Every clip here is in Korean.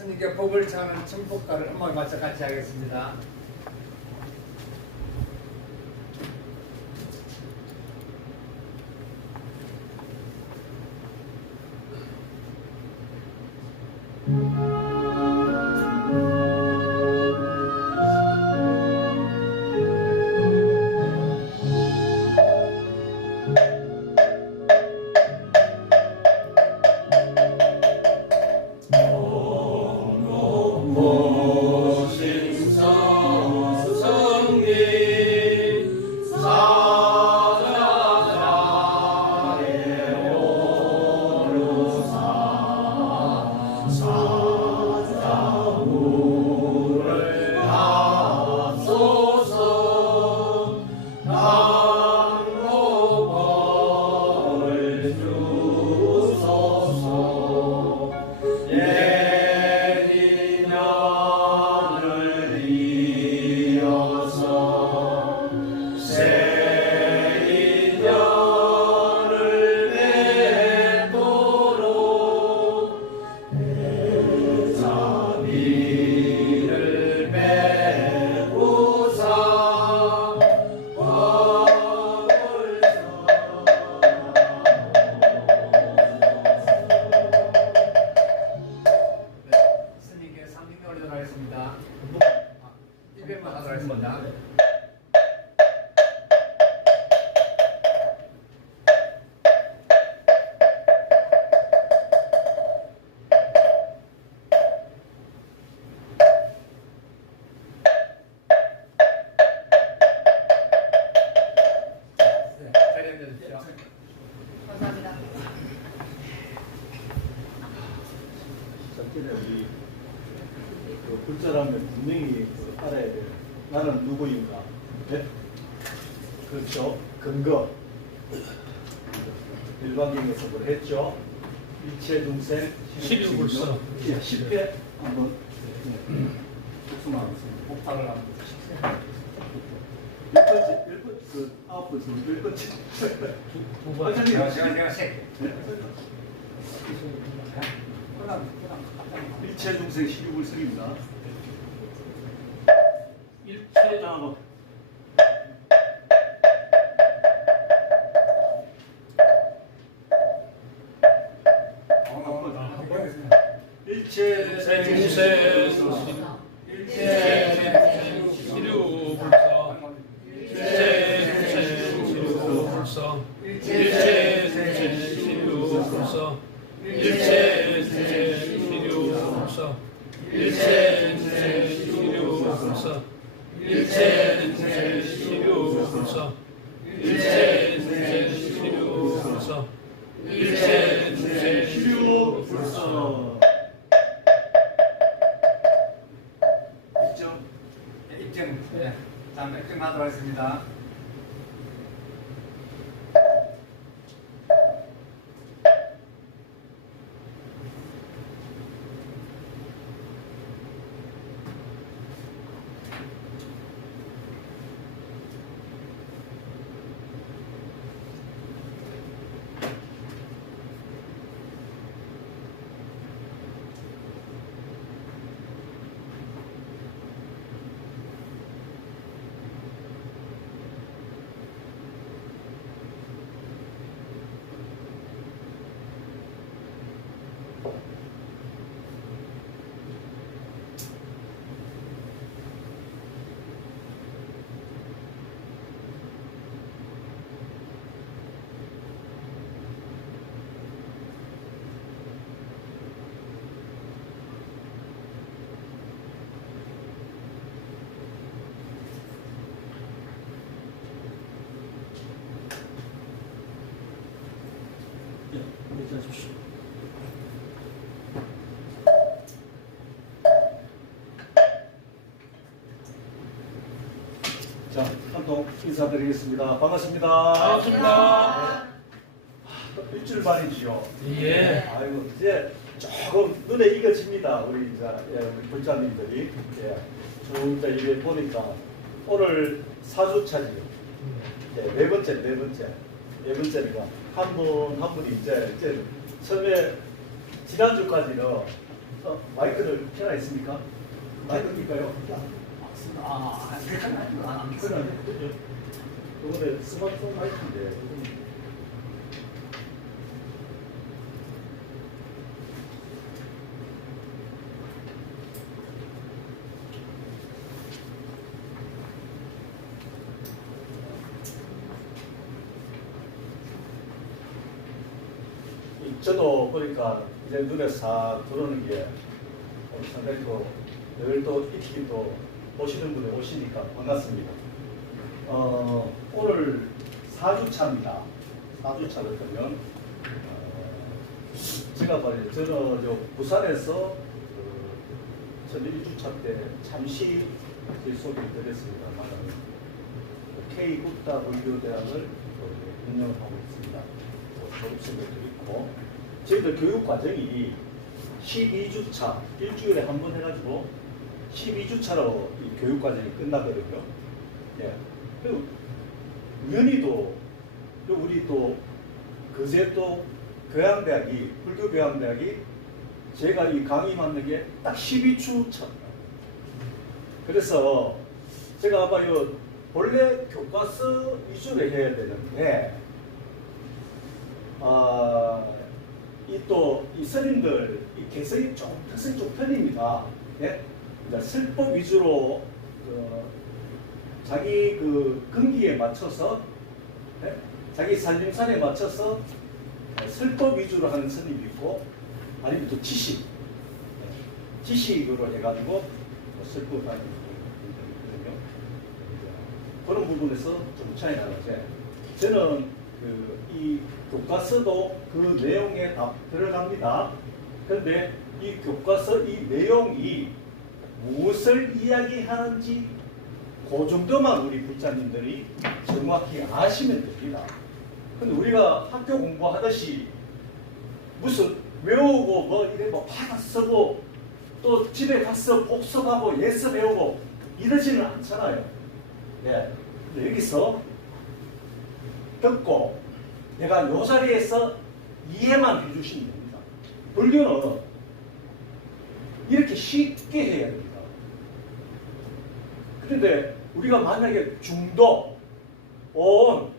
스님께 복을 전하는 청복가를 음악에 맞춰 같이 하겠습니다. 감사합니다. 전에 우리 그 불자라면 분명히 알아야 돼요. 나는 누구인가? 네? 그렇죠. 근거. 일반경에서 뭘 했죠? 일체 중생 12불서 10회 한번 복습하겠습니다. 복탁을 한번 몇 번째? 그 9번째, 몇 번째? 두 번. 제가 세. 일체 중생 12불석입니다. 일체장하고 일체 중생 시류불서 시류 입증. 입증. 네. 다음 입증하도록 하겠습니다. 괜찮으십시오. 자, 한동 인사드리겠습니다. 반갑습니다. 반갑습니다. 일주일 만이지요. 예. 아이고 이제 조금 눈에 익어집니다. 우리 이제 우리 불자님들이 진짜 이게 보니까 오늘 4주차지요. 네 번째니까 한 분이 이제 처음에 지난주까지는 마이크를 켜나 있습니까? 마이크 킬까요? 그건 아니고 안 그건 아니죠. 이번에 스마트폰 마이크인데. 저도 보니까 이제 눈에 싹 들어오는 게 상당히 늘또 익히 또 보시는 분이 오시니까 반갑습니다. 오늘 4주차입니다. 4주차거든요. 제가 말이죠. 저는 부산에서 전 1주차 때 잠시 소개를 드렸습니다만 K국다 의료대학을 운영하고 있습니다. 졸업생들도 있고 저희들 교육 과정이 12주차 일주일에 한 번 해가지고 12주차로 이 교육 과정이 끝나거든요. 예. 그리고 우연히도 우리 또 그제 또 교양대학이 불교교양대학이 제가 이 강의 맡는 게 딱 12주차입니다. 그래서 제가 아마 원래 교과서 위주로 해야 되는데 이 스님들 이 개성이 좀 특성이 좀 틀립니다. 예? 이제 설법 위주로 자기 그 근기에 맞춰서 예? 자기 살림살에 맞춰서 설법 위주로 하는 스님이 있고 아니면 또 지식 지식으로 해가지고 설법하는 분들이 있거든요. 그런 부분에서 좀 차이가 나죠. 저는 이 교과서도 그 내용에 다 들어갑니다. 그런데 이 교과서 이 내용이 무엇을 이야기하는지 그 정도만 우리 불자님들이 정확히 아시면 됩니다. 근데 우리가 학교 공부하듯이 무슨 외우고 뭐 이래 뭐 받아 쓰고 또 집에 가서 복습하고 예습 배우고 이러지는 않잖아요. 네. 근데 여기서 듣고 내가 이 자리에서 이해만 해주시면 됩니다. 불교는 이렇게 쉽게 해야 됩니다. 그런데 우리가 만약에 중도, 온,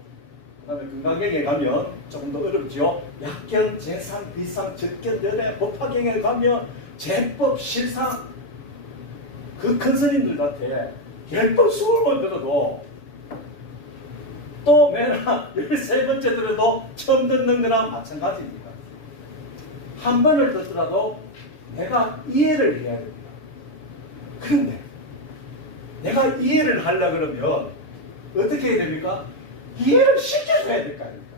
그다음에 금강경에 가면 조금 더 어렵죠. 약견, 재상, 비상, 적견, 연애, 법화경에 가면 제법, 실상 그 큰 스님들한테 결법 수업을 들어도 또 맨 13번째 들어도 처음 듣는 거랑 마찬가지입니다. 한 번을 듣더라도 내가 이해를 해야 됩니다. 그런데 내가 이해를 하려고 그러면 어떻게 해야 됩니까? 이해를 시켜줘야 될 거 아닙니까?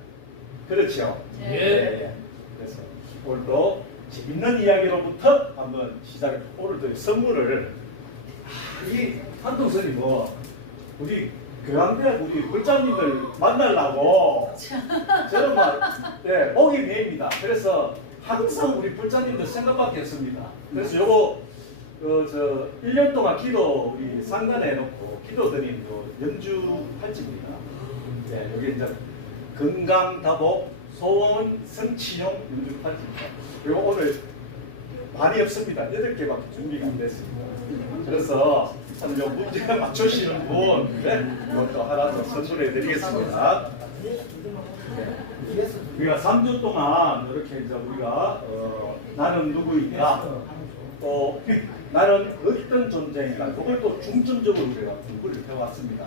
그렇죠? 예. 그래서 오늘도 재밌는 이야기로부터 한번 시작해. 오늘도 선물을 이 한동선이 뭐 우리 교양대학 우리 불자님들 만나려고 저는 막 목이 메입니다. 그래서 항상 우리 불자님들 생각밖에 없습니다. 그래서 요거 저 1년 동안 기도 우리 상단에 놓고 기도 드린 연주 팔찌입니다. 네, 여기 이제 건강다복 소원 성취용 연주 팔찌입니다. 이거 오늘 많이 없습니다. 8개밖에 준비가 안 됐습니다. 그래서 참 요 문제 맞추시는 분 이것도 하나 더 선물해 드리겠습니다. 우리가 3주 동안 이렇게 이제 우리가 나는 누구인가 또 나는 어떤 존재인가 이걸 또 중점적으로 우리가 공부를 해왔습니다.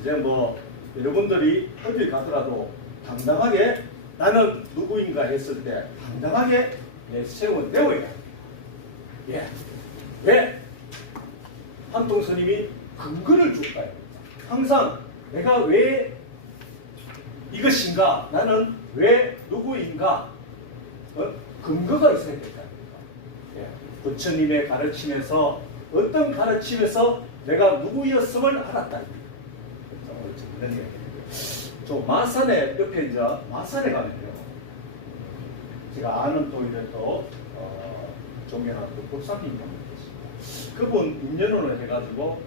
이제 뭐 여러분들이 어디 가더라도 당당하게 나는 누구인가 했을 때 당당하게 세워 내워야 합니다. 예. 왜? 한동스님이 근거를 줄까요? 항상 내가 왜 이것인가? 나는 왜 누구인가? 근거가 있어야 될까? 예. 부처님의 가르침에서 어떤 가르침에서 내가 누구였음을 알았다. 저 마산에 옆에 이제 마산에 가면요. 제가 아는 또 이제 또 존경하는 법사님 한 분 계십니다. 그분 인연으로 해가지고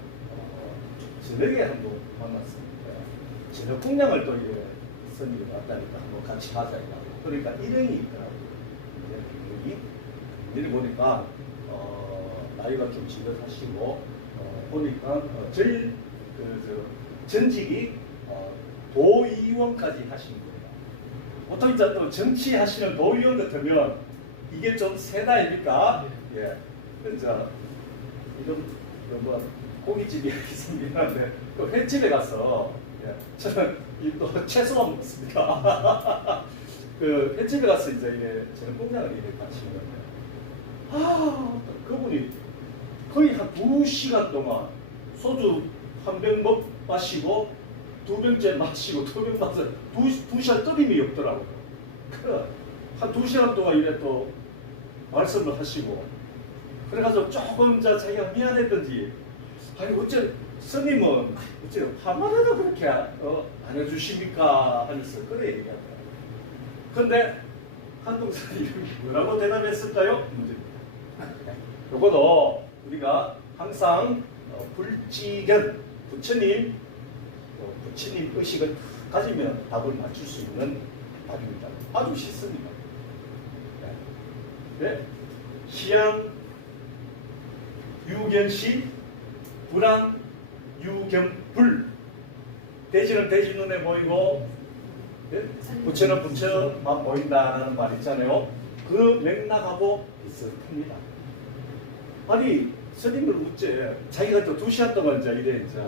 저녁에 한번 만났습니다. 저녁 공양을 또 이제 스님이 왔다니까 한번 같이 가자 이거. 그러니까 일행이 있더라고요. 일행이 보니까 나이가 좀 지긋하시고 보니까 제일 전직이 도의원까지 하신 거예요. 보통 이제 또 정치하시는 도의원 같으면 이게 좀 세다 아닙니까? 예. 이제 이런 뭐 고깃집이 있습니다는데 또 횟집에 가서 저는 또 채소만 먹습니다. 그 횟집에 가서 이제 이게 저는 공장을 이렇게 마시는데 그분이 거의 한 2시간 동안 소주 한 병 마시고 2병째 마시고 2병 마셔 2시간 끊임이 없더라고요. 한 2시간 동안 이래 또 말씀을 하시고 그래가지고 조금 자기가 미안했던지 아니 어째 스님은 어째 한마디도 그렇게 안 해주십니까 하면서 그래 얘기하더라고요. 근데 한동선이 뭐라고 대답했을까요? 요거도 우리가 항상 불지견 부처님 의식을 가지면 답을 맞출 수 있는 답입니다. 아주 쉽습니다. 네. 시양 유견시 불안 유견불 돼지는 돼지 눈에 보이고 네? 부처는 부처만 보인다라는 말 있잖아요. 그 맥락하고 비슷합니다. 아니 스님을 어째 자기가 또 2시간 동안 이제 이래 이제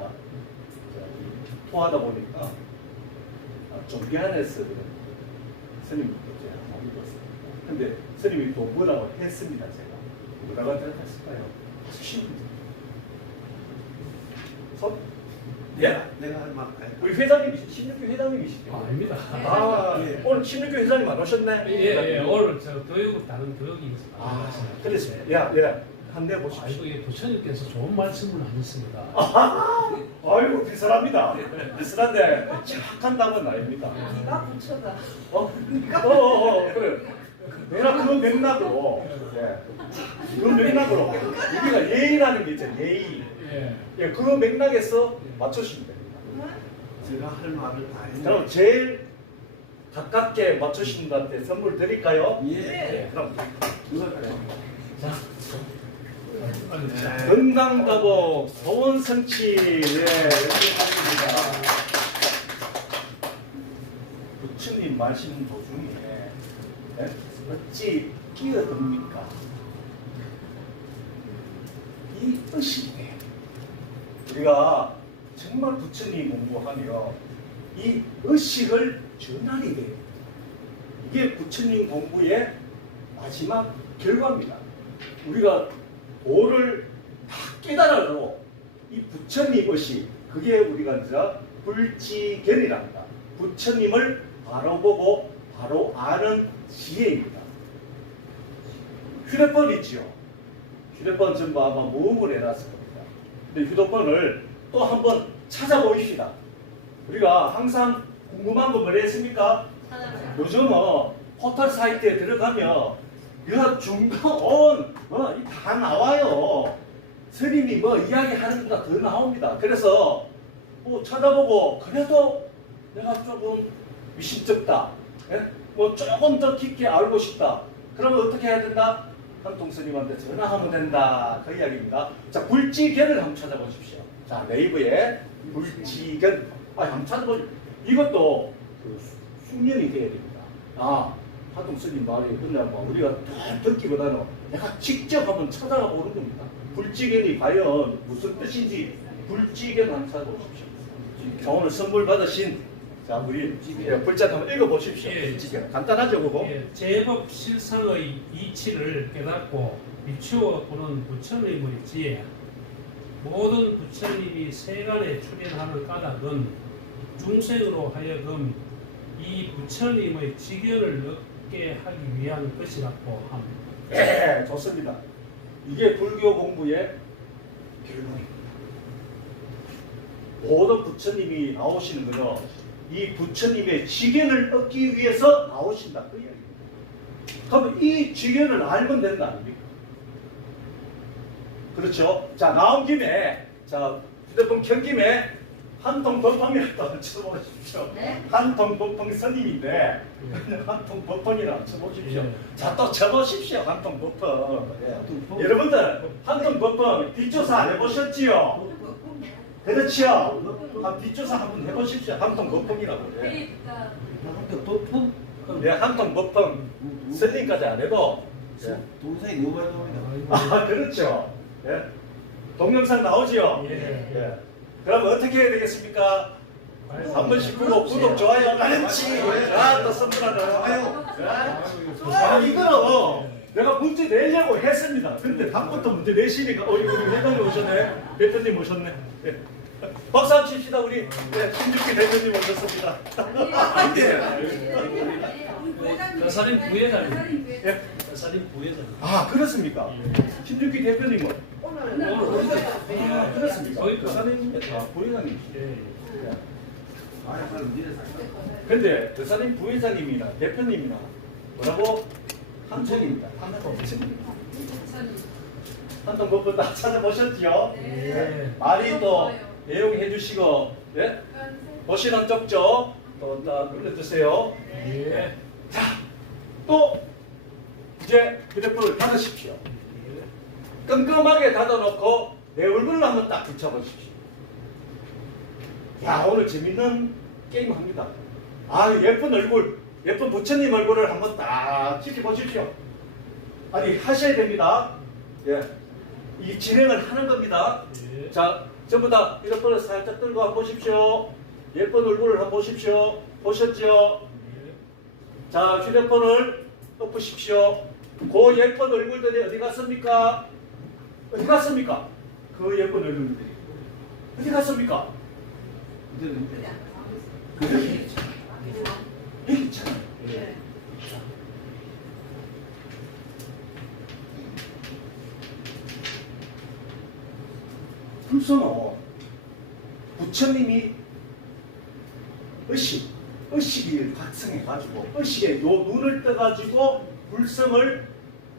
토하다 보니까 좀 미안해서 그래. 스님이 어째 안 믿었어요. 근데 스님이 또 뭐라고 했습니다. 제가 뭐라고 대답했을까요? 아주 쉬운 문제. 손? 예? 내가 할 말까요? 우리 회장님, 신육교 회장님이시죠? 아닙니다. 예. 오늘 신육교 회장님 안 오셨네? 예, 오늘 저 교육 다른 교육이 있어요. 그랬습니다. 예. 한대 보십시오. 아이고, 예, 부처님께서 좋은 말씀을 하셨습니다. 아이고, 비슷합니다. 비슷한데, 착한 답은 아닙니다. 네가 부처다. 그래. 내가 그 맥락으로, 그 맥락으로, 우리가 예의라는 게 있잖아요, 예의. 예, 그 맥락에서 맞추시면 됩니다. 제가 할 말을 다 했는데. 그럼 제일 가깝게 맞추신 분한테 선물 드릴까요? 예. 그럼 자, 건강다복 소원성취 여기입니다. 부처님 말씀 도중에 어찌 끼어듭니까? 이 의식에 우리가 정말 부처님 공부하며 이 의식을 전환이 돼요. 이게 부처님 공부의 마지막 결과입니다. 우리가 도를 다 깨달아도 이 부처님 의식, 그게 우리가 이제 불지견이랍니다. 부처님을 바로 보고 바로 아는 지혜입니다. 휴대폰 있지요. 휴대폰 전부 아마 모음을 해놨을 겁니다. 근데 휴대폰을 또 한번 찾아보십시다. 우리가 항상 궁금한 거 뭐라 했습니까? 요즘은 포털 사이트에 들어가면 여 중도 온 다 나와요. 스님이 뭐 이야기하는 것보다 더 나옵니다. 그래서 뭐 찾아보고 그래도 내가 조금 미심쩍다. 예? 뭐 조금 더 깊게 알고 싶다. 그러면 어떻게 해야 된다? 한통 스님한테 전화하면 된다. 그 이야기입니다. 자, 불지견을 한번 찾아보십시오. 자, 네이버에 불지견. 한번 찾아보십시오. 이것도 그 숙련이 돼야 됩니다. 한통 스님 말이 그냥 뭐 우리가 다 듣기보다는 내가 직접 한번 찾아가 보는 겁니다. 불지견이 과연 무슨 뜻인지 불지견 한번 찾아보십시오. 자, 오늘 선물 받으신 자, 우리 불자 한번 읽어보십시오. 예. 불지견. 간단하죠, 그거? 예, 제법 실상의 이치를 깨닫고 비추어 보는 부처님을 지혜 모든 부처님이 세간에 출현하는 까닭은 중생으로 하여금 이 부처님의 지견을 얻게 하기 위한 것이라고 합니다. 네, 좋습니다. 이게 불교 공부의 결론입니다. 모든 부처님이 나오시는 것은 이 부처님의 지견을 얻기 위해서 나오신다. 그 이야기입니다. 그럼 이 지견을 알면 된다 아닙니까? 그렇죠? 자, 나온 김에 자, 휴대폰 켠 김에 한통법펑이라도 쳐보십시오. 네? 한통법펑 스님인데 한통법펑이라도 쳐보십시오. 예. 자, 또 쳐보십시오. 한통법펑. 여러분들 한통법펑 뒷조사 안 해보셨지요? 그렇지요? 뒷조사 한번 해보십시오. 한통법펑이라고. 네, 한통법펑 스님까지 안 해도 동생이 너무 많이 나옵니다. 그렇죠. 예. 동영상 나오지요? 예. 그럼 어떻게 해야 되겠습니까? 한 번씩 구독, 좋아요, 그렇지. 또 선물 하나 좋아요. 이거는 내가 문제 내려고 했습니다. 근데 다음부터 문제 내시니까 이거 우리 회장님 오셨네. 대표님 오셨네. 예. 박수 한번 칩시다. 우리 신주기 대표님 오셨습니다. 여사님 부회장님. 예? 여사님 부회장님. 그렇습니까? 신주기 대표님은? 그렇습니까? 저희 여사님 부회장님. 예. 근데 여사님 부회장님이나 대표님이나 뭐라고? 한통입니다. 한통 그거 다 찾아보셨지요? 예. 많이 또 내용해 주시고, 예? 보시는 쪽죠? 또 눌러주세요. 예. 자, 또 이제 휴대폰을 닫으십시오. 끈끈하게 닫아놓고 내 얼굴을 한번 딱 비춰보십시오. 야, 오늘 재밌는 게임 합니다. 예쁜 얼굴, 예쁜 부처님 얼굴을 한번 딱 지켜보십시오. 아니, 하셔야 됩니다. 예. 이 진행을 하는 겁니다. 예. 자, 전부 다 휴대폰을 살짝 들고 한번 보십시오. 예쁜 얼굴을 한번 보십시오. 보셨죠? 자, 휴대폰을 덮으십시오. 그 예쁜 얼굴들이 어디 갔습니까? 어디 갔습니까? 그 예쁜 얼굴들이 어디 갔습니까? 여기 있잖아요. 불서는 부처님이 의식이 각성해가지고 의식에 요 눈을 떠가지고 불성을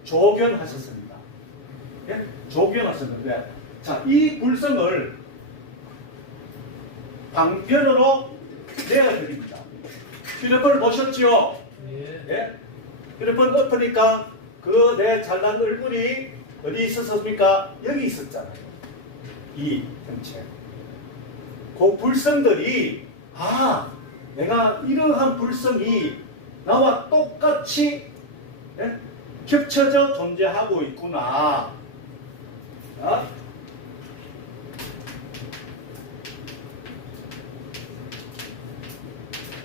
조견하셨습니다. 예? 조견하셨는데, 자, 이 불성을 방편으로 내어드립니다. 휴대폰을 보셨지요? 예. 예? 휴대폰 엎으니까 그 내 잘난 얼굴이 어디 있었습니까? 여기 있었잖아요. 이 형체. 그 불성들이 내가 이러한 불성이 나와 똑같이 겹쳐져 존재하고 있구나.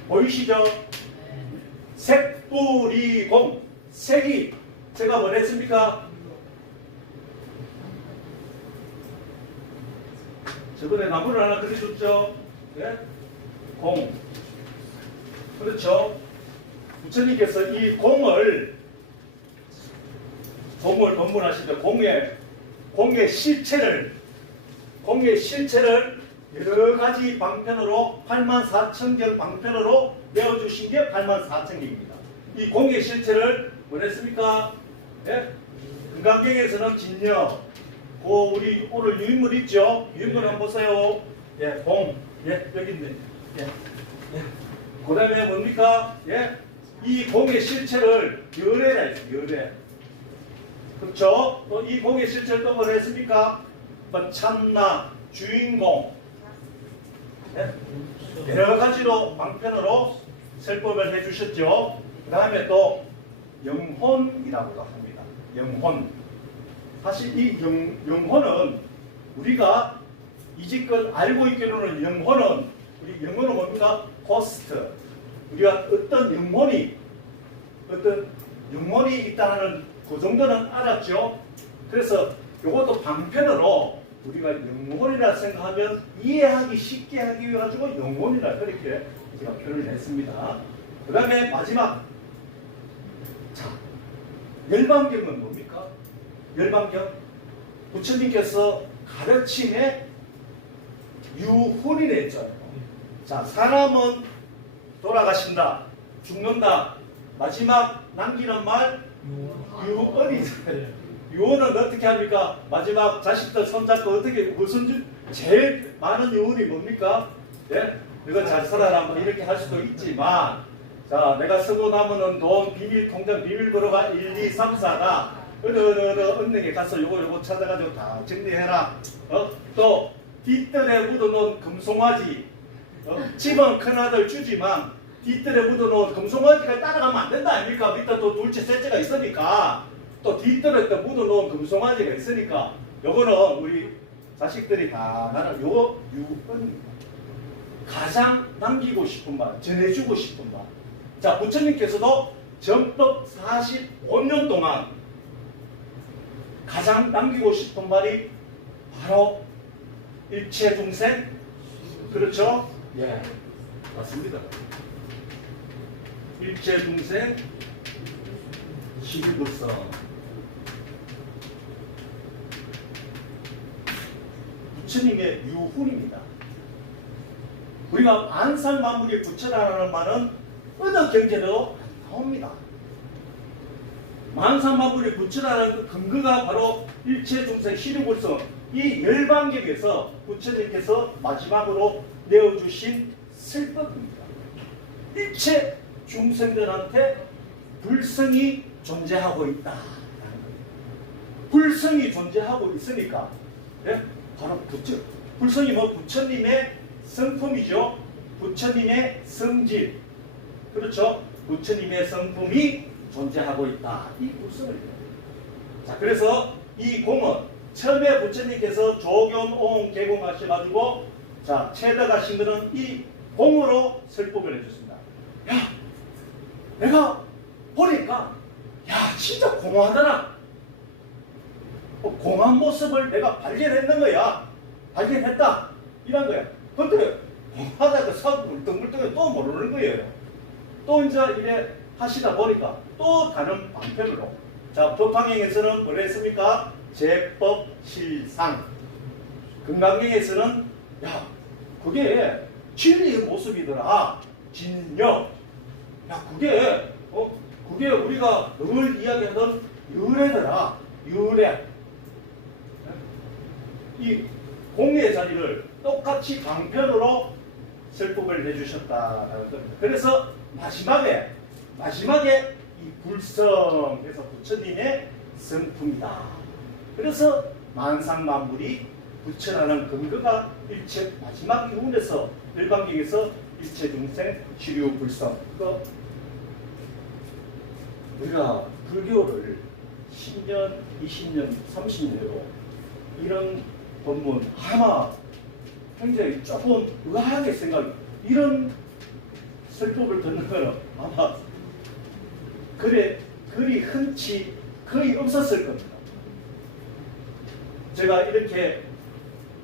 보이시죠? 색불이공. 색이 제가 뭐랬습니까? 저번에 나무를 하나 그려줬죠? 네? 공. 그렇죠? 부처님께서 이 공을 공을 법문하실 때 공의 실체를 여러 가지 방편으로 84,000경 방편으로 내어주신 게 84,000경입니다. 이 공의 실체를 뭐랬습니까? 예? 금강경에서는 진여, 우리 오늘 유인물 있죠? 유인물 한번 보세요. 예, 공, 예, 여기 있네. 예, 예. 그 다음에 뭡니까? 예, 이 공의 실체를 열애라 했어요. 열애. 그렇죠? 또 이 공의 실체를 또 뭐라 했습니까? 뭐 참나, 주인공, 예? 여러 가지로 방편으로 설법을 해주셨죠. 그 다음에 또 영혼이라고도 합니다. 영혼. 사실 이 영혼은 우리가 이제껏 알고 있기로는 우리 영혼은 뭡니까? 호스트. 우리가 어떤 영혼이 있다는 그 정도는 알았죠. 그래서 이것도 방편으로 우리가 영혼이라 생각하면 이해하기 쉽게 하기 위해 가지고 영혼이라 그렇게 제가 표현을 했습니다. 그 다음에 마지막, 자, 열반경은 뭡니까? 열반경, 부처님께서 가르침에 유훈이라 했잖아요. 자, 사람은 돌아가신다, 죽는다, 마지막 남기는 말 유언이잖아요. 유언은 어떻게 합니까? 마지막 자식들 손잡고 어떻게 무슨 제일 많은 유언이 뭡니까? 예? 이거 잘 살아라 뭐 이렇게 할 수도 있지만, 자, 내가 쓰고 나면은 돈 비밀 통장 비밀번호가 1, 2, 3, 4가 어느 은행에 가서 요거 찾아가지고 다 정리해라. 또 뒷뜰에 묻어놓은 금송아지, 집은 큰아들 주지만 뒷뜰에 묻어놓은 금송아지가 따라가면 안 된다 아닙니까? 밑에 또 둘째 셋째가 있으니까, 또 뒷뜰에 또 묻어놓은 금송아지가 있으니까, 요거는 우리 자식들이 다 나는 요 유언, 가장 남기고 싶은 말, 전해주고 싶은 말. 자, 부처님께서도 전법 45년 동안 가장 남기고 싶은 말이 바로 일체 중생, 그렇죠? 예, 맞습니다. 일체 중생 시비불성. 부처님의 유훈입니다. 우리가 만살만물이 부처라는 말은 어느 경제도 안 나옵니다. 만살만물이 부처라는 그 근거가 바로 일체중생 시류불성, 이 열반경에서 부처님께서 마지막으로 내어주신 설법입니다. 일체 중생들한테 불성이 존재하고 있다. 불성이 존재하고 있으니까, 예? 바로 불성이 뭐 부처님의 성품이죠. 부처님의 성질, 그렇죠? 부처님의 성품이 존재하고 있다. 이 불성을. 자, 그래서 이 공은 처음에 부처님께서 조견옹 개공하셔가지고, 자, 채덕하신 것은 이 공으로 설법을 해줬습니다. 야, 내가 보니까, 야, 진짜 공허하더라. 공한 모습을 내가 발견했는 거야. 발견했다. 이런 거야. 근데 공하다가 사 물뚱물뚱해 또 모르는 거예요. 또 이제 이래 하시다 보니까 또 다른 방편으로. 자, 법화경에서는 뭐라 했습니까? 제법 실상. 금강경에서는 야, 그게 진리의 모습이더라. 진여. 야, 그게 우리가 늘 이야기하던 유래더라. 유래. 이 공의 자리를 똑같이 방편으로 설법을 해주셨다라는 겁니다. 그래서 마지막에 이 불성에서 부처님의 성품이다. 그래서 만상만물이 부처라는 근거가 일체 마지막 이후에서 일반경에서 일체 중생 시류 불성. 우리가 불교를 10년, 20년, 30년으로 이런 법문 아마 굉장히 조금 의아하게 이런 설법을 듣는 거는 아마 그리 흔치 거의 없었을 겁니다. 제가 이렇게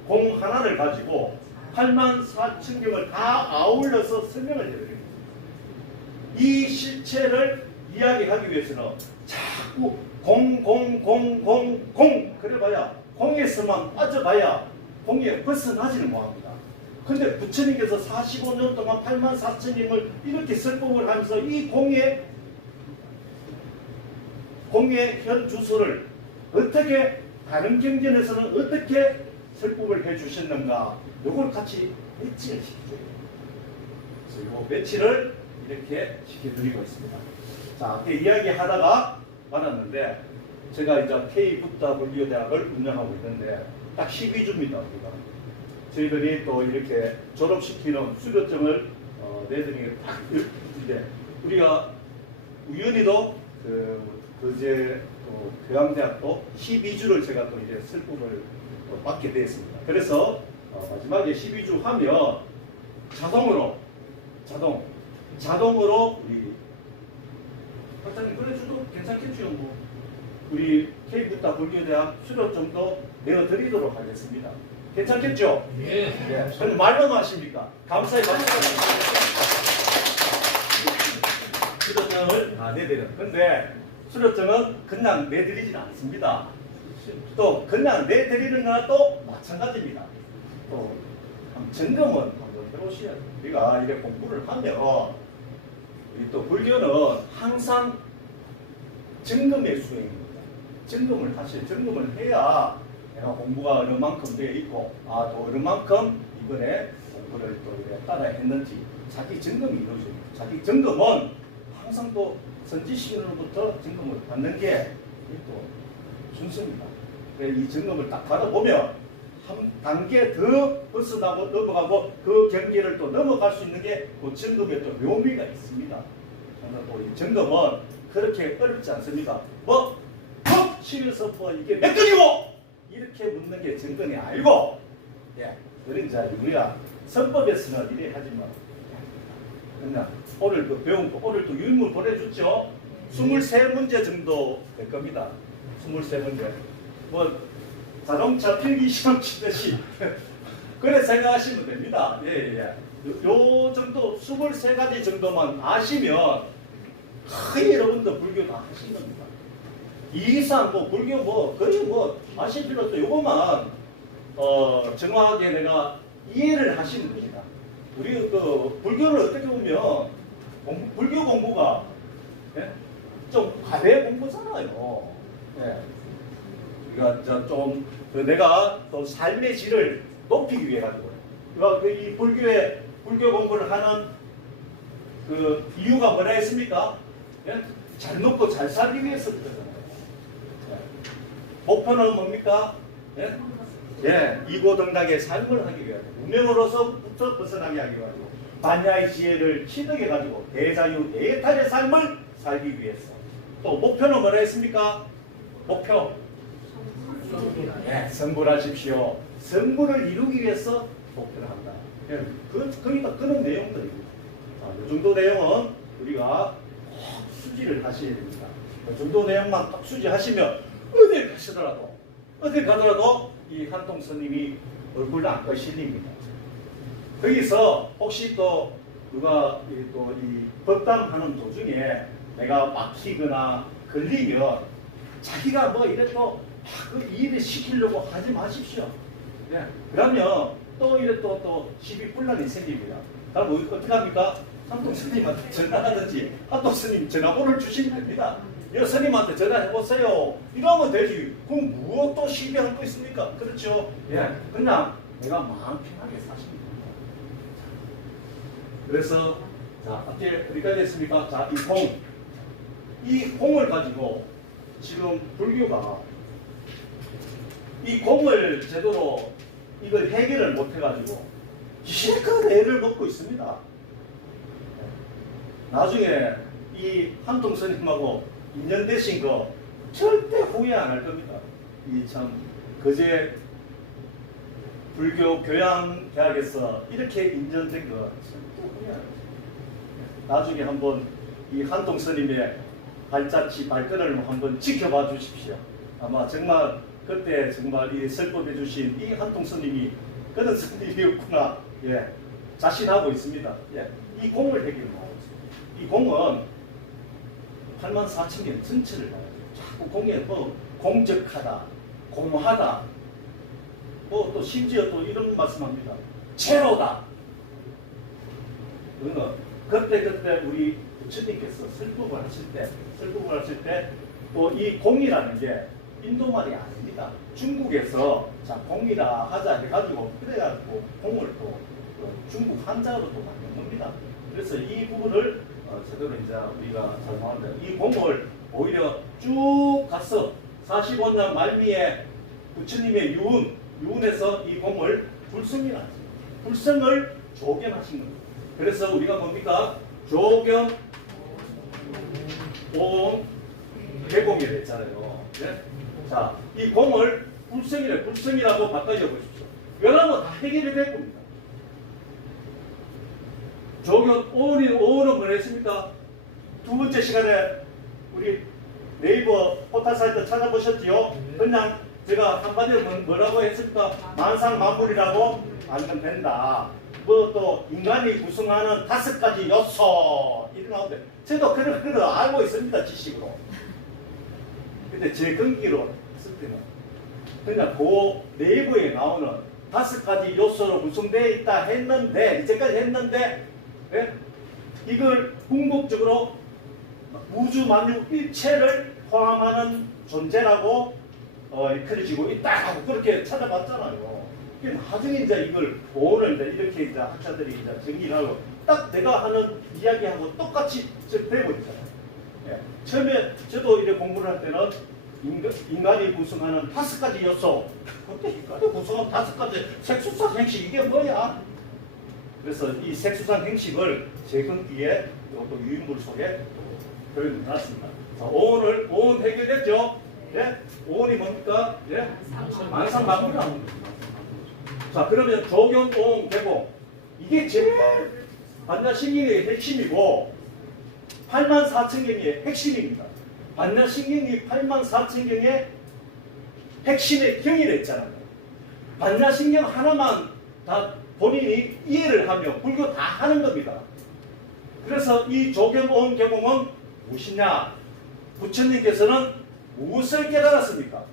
공 하나를 가지고 84,000경을 다 아울러서 설명을 해드립니다. 이 실체를 이야기하기 위해서는 자꾸 자꾸 그래봐야 공에서만 빠져봐야 공에 벗어나지는 못합니다. 근데 부처님께서 45년 동안 84,000님을 이렇게 설법을 하면서 이 공의 현 주소를 어떻게 다른 경전에서는 어떻게 설법을 해주셨는가, 요걸 같이 배치를 시켜줘요. 그래서 요 배치를 이렇게 시켜드리고 있습니다. 자, 이렇게 이야기하다가 말았는데, 제가 이제 K붓다 불교대학을 운영하고 있는데 딱 12주입니다. 우리가 저희들이 또 이렇게 졸업시키는 수료증을 내드리는 게 딱 이제 우리가 우연히도 그제 교양대학도 12주를 제가 또 이제 설법을 받게 되었습니다. 그래서 마지막에 12주 하면 자동으로 우리 박사님 그래줘도 괜찮겠죠. 뭐 우리 K붓다 불교대학 수료증도 내어드리도록 하겠습니다. 괜찮겠죠? 예. 네. 그럼 말로만 하십니까? 감사히 받겠습니다. 수료증을 내드려. 근데 수료증은 그냥 내드리진 않습니다. 또 그냥 내드리는 거나 또 마찬가지입니다. 또 점검은 한번 해보셔야 돼요. 우리가 이렇게 공부를 하면 우리 또 불교는 항상 점검의 수행입니다. 점검을 해야 내가 공부가 어느 만큼 되어 있고 또 어느 만큼 이번에 공부를 또 이렇게 따라 했는지 자기 점검이 이루어집니다. 자기 점검은 항상 또 선지신으로부터 점검을 받는 게 또 순서입니다. 이 점검을 딱 받아보면 한 단계 더 벗어나고 넘어가고 그 경계를 또 넘어갈 수 있는 게 그 점검의 또 묘미가 있습니다. 그래서 또 이 점검은 그렇게 어렵지 않습니다. 푹 치면서 이게 몇 돈이고 이렇게 묻는 게 점검이 아니고, 그러니까 우리가 선법에서는 이래 하지만 그냥 오늘 배운 거 오늘 또 유인물 보내줬죠. 23문제 정도 될 겁니다. 23문제. 뭐 자동차 필기 시험 치듯이 그래 생각하시면 됩니다. 요 정도 23가지 정도만 아시면 거의 여러분들 불교 다 하신 겁니다. 이 이상 불교 거의 아실 필요 없어. 요것만 정확하게 내가 이해를 하시면 됩니다. 우리 불교를 어떻게 보면 불교 공부가 좀 가벼운 공부잖아요. 우리가 좀 내가 또 삶의 질을 높이기 위해 가지고 이 불교 공부를 하는 그 이유가 뭐라 했습니까? 잘 먹고 잘 살기 위해서 그러잖아요. 목표는 뭡니까? 이고등락의 삶을 하기 위해서 무명으로서부터 벗어나게 하기 위해서 반야의 지혜를 취득해 가지고 대자유 대탈의 삶을 살기 위해서. 또 목표는 뭐라 했습니까? 목표 성불하십시오. 성불을 이루기 위해서 목표를 한다. 그러니까 그런 내용들입니다. 이 정도 내용은 우리가 꼭 수지를 하셔야 됩니다. 이 정도 내용만 딱 수지하시면 어딜 가더라도 이 한통 스님이 얼굴 안고 실립니다. 거기서 혹시 또 누가 또 이 법담하는 도중에 내가 막히거나 걸리면 자기가 이래 또 그 일을 시키려고 하지 마십시오. 그러면 또 이래 또 시비분란이 생깁니다. 그럼 어떻게 합니까? 한통 스님한테 전화하든지 한통 스님 전화번호를 주시면 됩니다. 스님한테 전화해보세요. 이러면 되지. 그럼 무엇 또 시비할 거 있습니까? 그렇죠? 그냥 내가 마음 편하게 사시면 됩니다. 그래서 어디까지 했습니까? 이 공을 가지고 지금 불교가 이 공을 제대로 이걸 해결을 못 해가지고 실컷 애를 먹고 있습니다. 나중에 이 한통 스님하고 인연되신 거 절대 후회 안 할 겁니다. 이 참 그제 불교 교양대학에서 이렇게 인정된 거 절대 후회 안 합니다. 나중에 한번 이 한통 스님의 발걸음을 한번 지켜봐 주십시오. 아마 정말 그때 정말 이 설법해 주신 이 한통 스님이 그런 스님이었구나 자신하고 있습니다. 이 공을 해결하고 있습니다. 이 공은 84,000년 전체를 봐야죠. 자꾸 공에 뭐 공적하다, 공하다, 뭐 또 심지어 또 이런 말씀합니다. 제로다. 그거는 그때 우리 부처님께서 설법을 하실 때 또 이 공이라는 게 인도말이 아닙니다. 중국에서 자 공이라 하자 해가지고 그래가지고 공을 또 중국 한자로 또 만든 겁니다. 그래서 이 부분을 제대로 이제 우리가 설명하는데 이 공을 오히려 쭉 가서 45년 말미에 부처님의 유운에서 이 공을 불성이라 하죠. 불성을 조견하신 겁니다. 그래서 우리가 뭡니까? 조견, 온, 개공이라 했잖아요. 네? 자, 이 공을 불성이라고 바꿔줘 보십시오. 여러분 다 해결이 될 겁니다. 조견, 오는 뭐 했습니까? 두 번째 시간에 우리 네이버 포털 사이트 찾아보셨지요? 그냥 제가 한마디로 뭐라고 했습니까? 만상만물이라고 알면 된다. 뭐 또 인간이 구성하는 5가지 요소 이런 나오는데 저도 그런 거 알고 있습니다. 지식으로. 근데 제 근기로 했을 때는 그냥 그 네이버에 나오는 5가지 요소로 구성되어 있다 했는데 이제까지 했는데 예? 이걸 궁극적으로 우주 만유 일체를 포함하는 존재라고 이끌어지고 있다 하고 그렇게 찾아봤잖아요. 나중에 이제 이걸 오늘 이제 이렇게 이제 학자들이 이제 정리를 하고 딱 내가 하는 이야기하고 똑같이 되고 있잖아요. 예. 처음에 저도 이렇게 공부를 할 때는 인간이 구성하는 5가지 요소, 그때 인간이 구성하는 5가지 색수상 행식 이게 뭐야? 그래서 이 색수상 행식을 제 근기에 또 유인물 속에 표현해 놨습니다. 자, 오온 해결됐죠? 예? 오온이 뭡니까? 예? 만상만물이라는 자, 그러면 조견, 오온, 개공 이게 제일 반야신경의 핵심이고 84,000경의 핵심입니다. 반야신경이 84,000경의 핵심의 경이라 했잖아요. 반야신경 하나만 다 본인이 이해를 하며 불교 다 하는 겁니다. 그래서 이 조견, 오온, 개공은 무엇이냐? 부처님께서는 무엇을 깨달았습니까?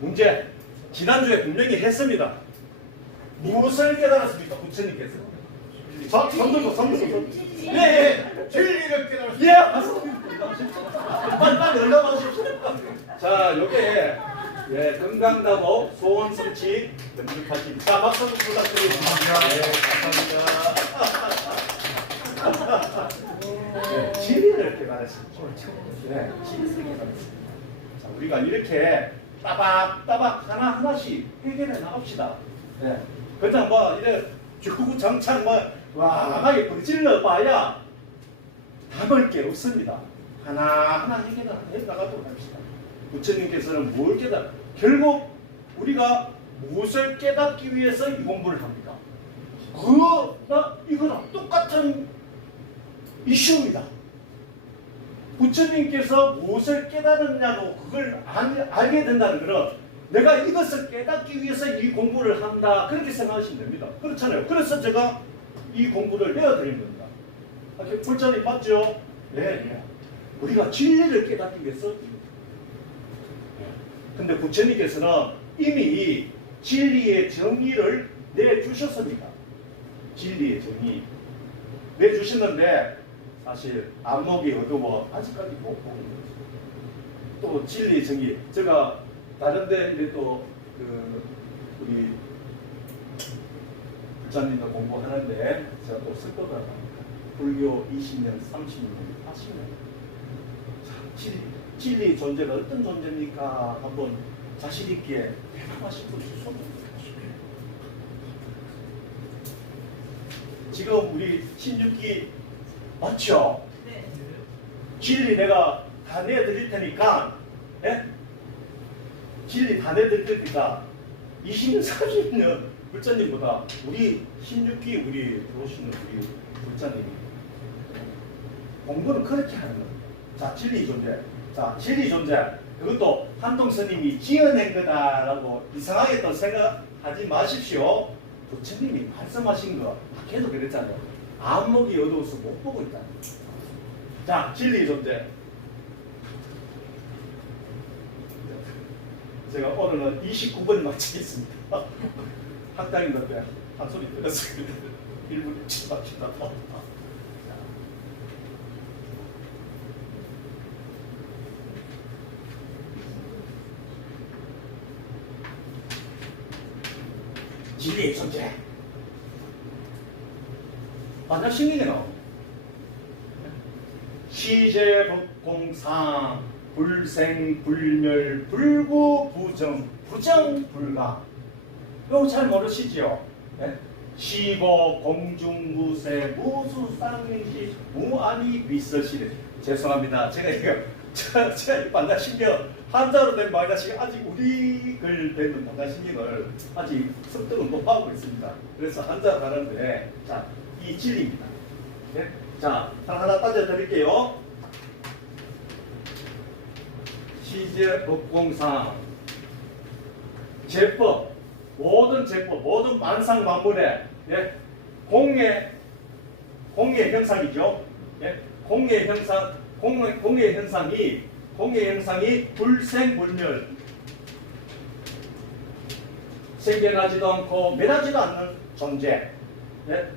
문제 지난주에 분명히 했습니다. 무엇을 깨달았습니까? 부처님께서. 자, 손들고. 예. 진리를 깨달았습니다. 예, 맞습니다. 빨리 올라가십시오. 자, 요게 예, 건강다고 소원성취 연습하십니다. 자, 박수 한번 부탁드리겠습니다. 예, 감사합니다. 네, 진리를 깨달았습니다. 네, 진리를 깨달았습니다. 자, 우리가 이렇게 따박따박 하나하나씩 해결해 나갑시다. 네. 그냥 뭐 이래 주구장창 와하게 불질러 봐야 답을 게 없습니다. 하나하나 해결해 나가도록 합시다. 부처님께서는 뭘 결국 우리가 무엇을 깨닫기 위해서 이 공부를 합니다. 이거랑 똑같은 이슈입니다. 부처님께서 무엇을 깨달았냐고 그걸 알게 된다는 것은 내가 이것을 깨닫기 위해서 이 공부를 한다 그렇게 생각하시면 됩니다. 그렇잖아요. 그래서 제가 이 공부를 내어드리는 겁니다. 불자님 맞죠? 네. 우리가 진리를 깨닫기 위해서 근데 부처님께서는 이미 진리의 정의를 내주셨습니다. 진리의 정의 내주셨는데 사실 안목이 어두워 아직까지 못 보는 거죠. 또 진리의 정의 제가 다른데 이제 또 우리 불자님도 공부하는데 제가 또 쓸 거다 불교 20년, 30년, 40년 진리의 존재가 어떤 존재입니까? 한번 자신 있게 대답하신 분이 손 들어주십시오. 지금 우리 16기 맞죠? 네. 진리 내가 다 내드릴 테니까 예? 진리 다 내드릴 테니까 20년, 30년 불자님보다 우리 16기 우리 들어오시는 우리 불자님이 공부는 그렇게 하는 겁니다. 자, 진리 존재. 자, 진리 존재. 그것도 한동 스님이 지어낸 거다라고 이상하게 또 생각하지 마십시오. 부처님이 말씀하신 거 계속 그랬잖아요. 안목이 어두워서 못 보고 있다. 자, 진리 존재. 제가 오늘은 29번 마치겠습니다. 학장님들 한 소리 들었습니다. 1분 치합시다. 진리의 존재. 반장 신경이 나옵니다. 시제법공상 불생불멸 불구부정 부정불가. 이거 잘 모르시죠? 네? 시고 공중무세 무수쌍행시 무아니 위서시래. 죄송합니다. 제가 이거 제가 반다신경 한자로 된 반다신경 아직 우리 글 되는 반다신경을 아직 습득을 못 하고 있습니다. 그래서 한자로 가는데 자, 이 진리입니다. 네? 자, 하나 따져 드릴게요. 시제법공상 제법, 모든 제법, 모든 만상만물의 예, 공의 현상이죠. 예, 공의 현상이 불생불멸, 생겨나지도 않고 멸하지도 않는 존재. 예,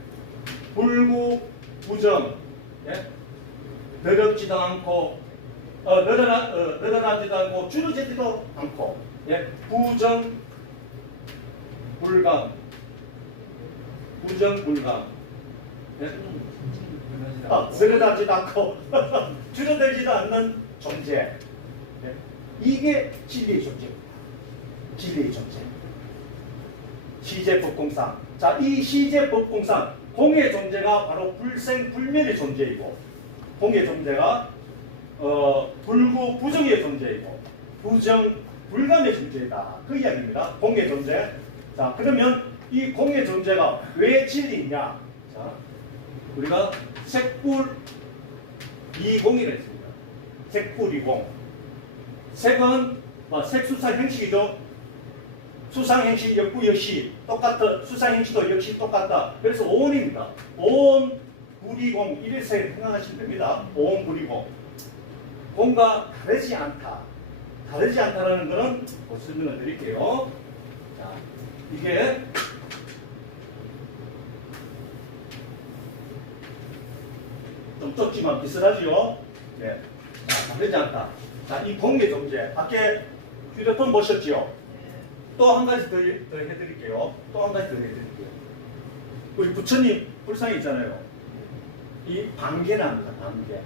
불구부정, 예, 더럽지도 않고 늘어나지도 않고 줄어지지도 않고, 예, 부정불감, 예, 늘어나지도 않고 줄어들지도 않는 존재. 예, 이게 진리의 존재입니다. 진리의 존재. 시제법공상. 자, 이 시제법공상 공의 존재가 바로 불생불멸의 존재이고, 공의 존재가 불구부정의 존재이고 부정불감의 존재이다. 그 이야기입니다. 공의 존재. 자, 그러면 이 공의 존재가 왜 진리냐? 자, 우리가 색불이공이라 했습니다. 색불이공. 색은 색수상행식이죠. 수상행식, 역부역시 똑같아. 수상행식도 역시 똑같다. 그래서 오온입니다. 오온, 불이공 이래서 생각하시면 됩니다. 오온, 불이공. 공과 다르지 않다. 다르지 않다라는 것은 설명을 드릴게요. 자, 이게 좀 좁지만 비슷하지요. 네. 자, 다르지 않다. 자, 이 공의 존재. 밖에 휴대폰 보셨지요? 또 한 가지 더 해드릴게요. 또 한 가지 더 해드릴게요. 우리 부처님 불상이 있잖아요. 이 반개랍니다. 반개.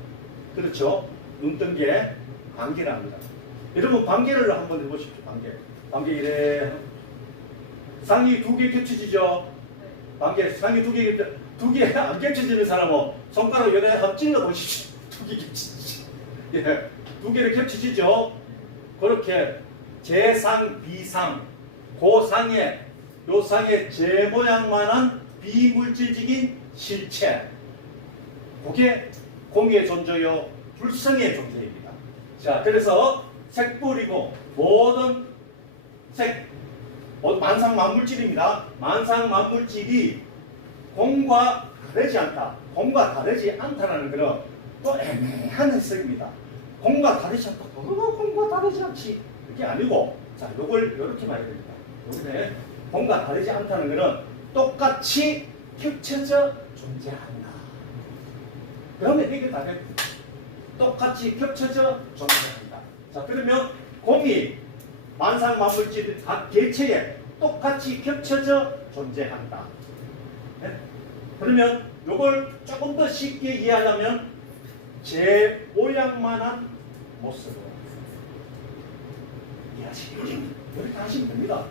그렇죠? 눈뜬게 반개랍니다. 여러분 반개를 한번 해보십시오. 반개 이래 상이 두 개 겹쳐지죠. 반개 상이 두 개 안 겹쳐지는 사람은 손가락 열에 한번 찔러 보십시오. 두 개 겹쳐지죠. 예, 두 개를 겹쳐지죠. 그렇게 제상 비상 고상의 요 상의 제 모양만한 비물질적인 실체. 그게 공의 존재요. 불성의 존재입니다. 자, 그래서 색불이고 모든 만상만물질입니다. 만상만물질이 공과 다르지 않다. 공과 다르지 않다라는 것은 또 애매한 해석입니다. 공과 다르지 않다. 공과 다르지 않지. 그게 아니고, 자, 요걸 이렇게 봐야 됩니다. 여기에 공과 다르지 않다는 것은 똑같이 겹쳐져 존재한다. 그러면 이게 다 됩니다. 똑같이 겹쳐져 존재합니다. 자, 그러면 공이 만상만물질 각 개체에 똑같이 겹쳐져 존재한다. 네? 그러면 이걸 조금 더 쉽게 이해하려면 제 모양만한 모습으로 이해하시겠죠? 이렇게 하시면 됩니다.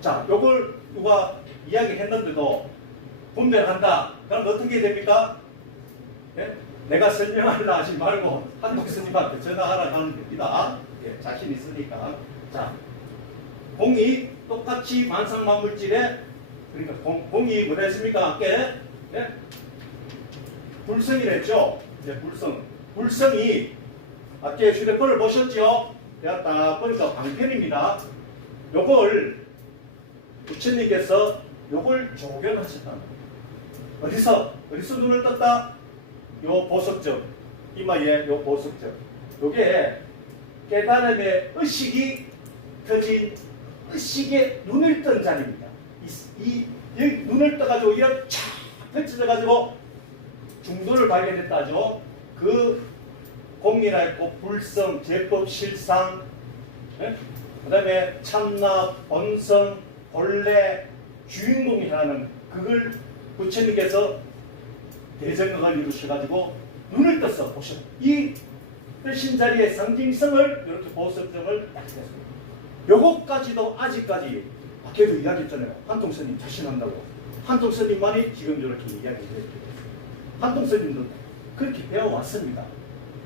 자, 이걸 누가 이야기했는데도 분별한다. 그럼 어떻게 됩니까? 네? 내가 설명하려 하지 말고 한 목사님한테 전화하라 하면 됩니다. 예, 자신 있으니까. 자, 공이 똑같이 만상만물질에, 그러니까 공이 뭐라 했습니까? 아까 예? 불성이랬죠? 예, 불성이 아까 휴대폰을 보셨죠? 제가 딱 보니까 방편입니다. 요걸 부처님께서 요걸 조견하셨다. 어디서 눈을 떴다? 요 보석점, 이마에 요 보석점. 요게 깨달음의 의식이 터진 의식에 눈을 뜬 자리입니다. 여기 눈을 떠가지고 이렇게 쫙 펼쳐져가지고 중도를 발견했다죠. 그 공이라 했고 불성, 제법, 실상, 그 다음에 참나, 본성, 본래, 주인공이라는 그걸 부처님께서 대전각을 이루셔가지고 눈을 떠서 보셔. 이 뜨신 자리의 상징성을 이렇게 보석점을 딱 했습니다. 요것까지도 아직까지 밖에도 이야기했잖아요. 한통스님 자신한다고. 한통스님만이 지금 이렇게 이야기를 했죠. 한통스님도 그렇게 배워왔습니다.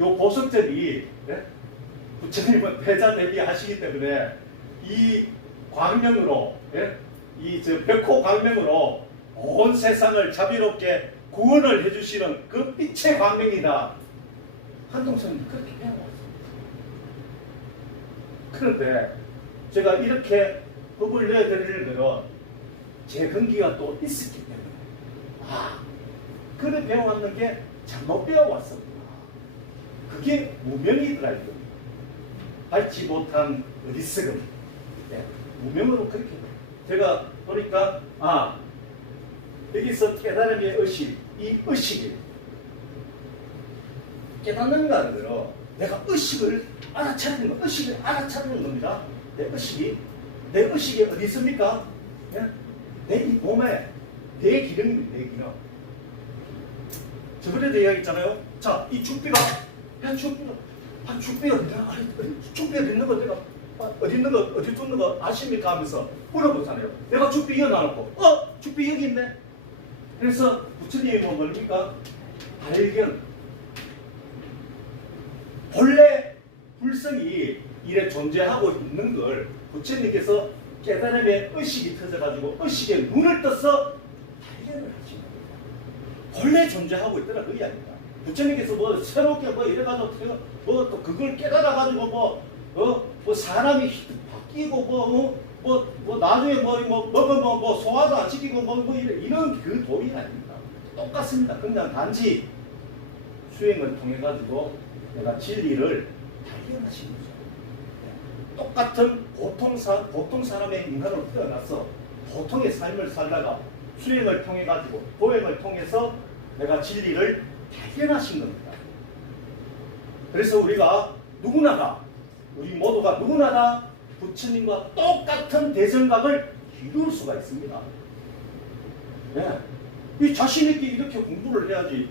요 보석점이 부처님은 패자 대비하시기 때문에 이 광명으로 이 벽호 광명으로 온 세상을 자비롭게 구원을 해주시는 그 빛의 광명이다. 한통스님도 그렇게 배워왔습니다. 그런데 제가 이렇게 법을 내드리는 것은 제 근기가 또 있었기 때문에 그래 배워왔는 게 잘못 배워왔습니다. 그게 무명이더라 이겁니다. 밟지 못한 어리석음. 무명으로 그렇게 제가 보니까 여기서 깨달음의 의식, 이 의식이 깨닫는가 하는 거는 내가 의식을 알아차리는 거, 의식을 알아차리는 겁니다. 내 의식이 어디 있습니까? 내 이 몸에 내 기능입니다. 내 기능. 저번에도 이야기했잖아요. 자, 이 죽비가 죽비가 있는 거 내가 어디 있는 거 어디 둔는 거 아십니까? 하면서 물어보잖아요. 내가 죽비 이어놔놓고 죽비 여기 있네. 그래서 부처님이 뭡니까? 발견. 본래 불성이 이래 존재하고 있는 걸 부처님께서 깨달음의 의식이 터져가지고 의식에 눈을 떠서 발견을 하신 겁니다. 본래 존재하고 있더라 그 이야기입니다. 부처님께서 뭐 새롭게 뭐 이래가지고 뭐 또 그걸 깨달아가지고 뭐 사람이 바뀌고 뭐 나중에 뭐 소화도 안 시키고 이런 그 도리가 아닙니다. 똑같습니다. 그냥 단지 수행을 통해 가지고 내가 진리를 발견하신 거죠. 똑같은 보통 사람의 인간으로 태어나서 보통의 삶을 살다가 수행을 통해 가지고 보행을 통해서 내가 진리를 발견하신 겁니다. 그래서 우리가 우리 모두가 누구나 다 부처님과 똑같은 대성각을 이룰 수가 있습니다. 이 자신 있게 이렇게 공부를 해야지.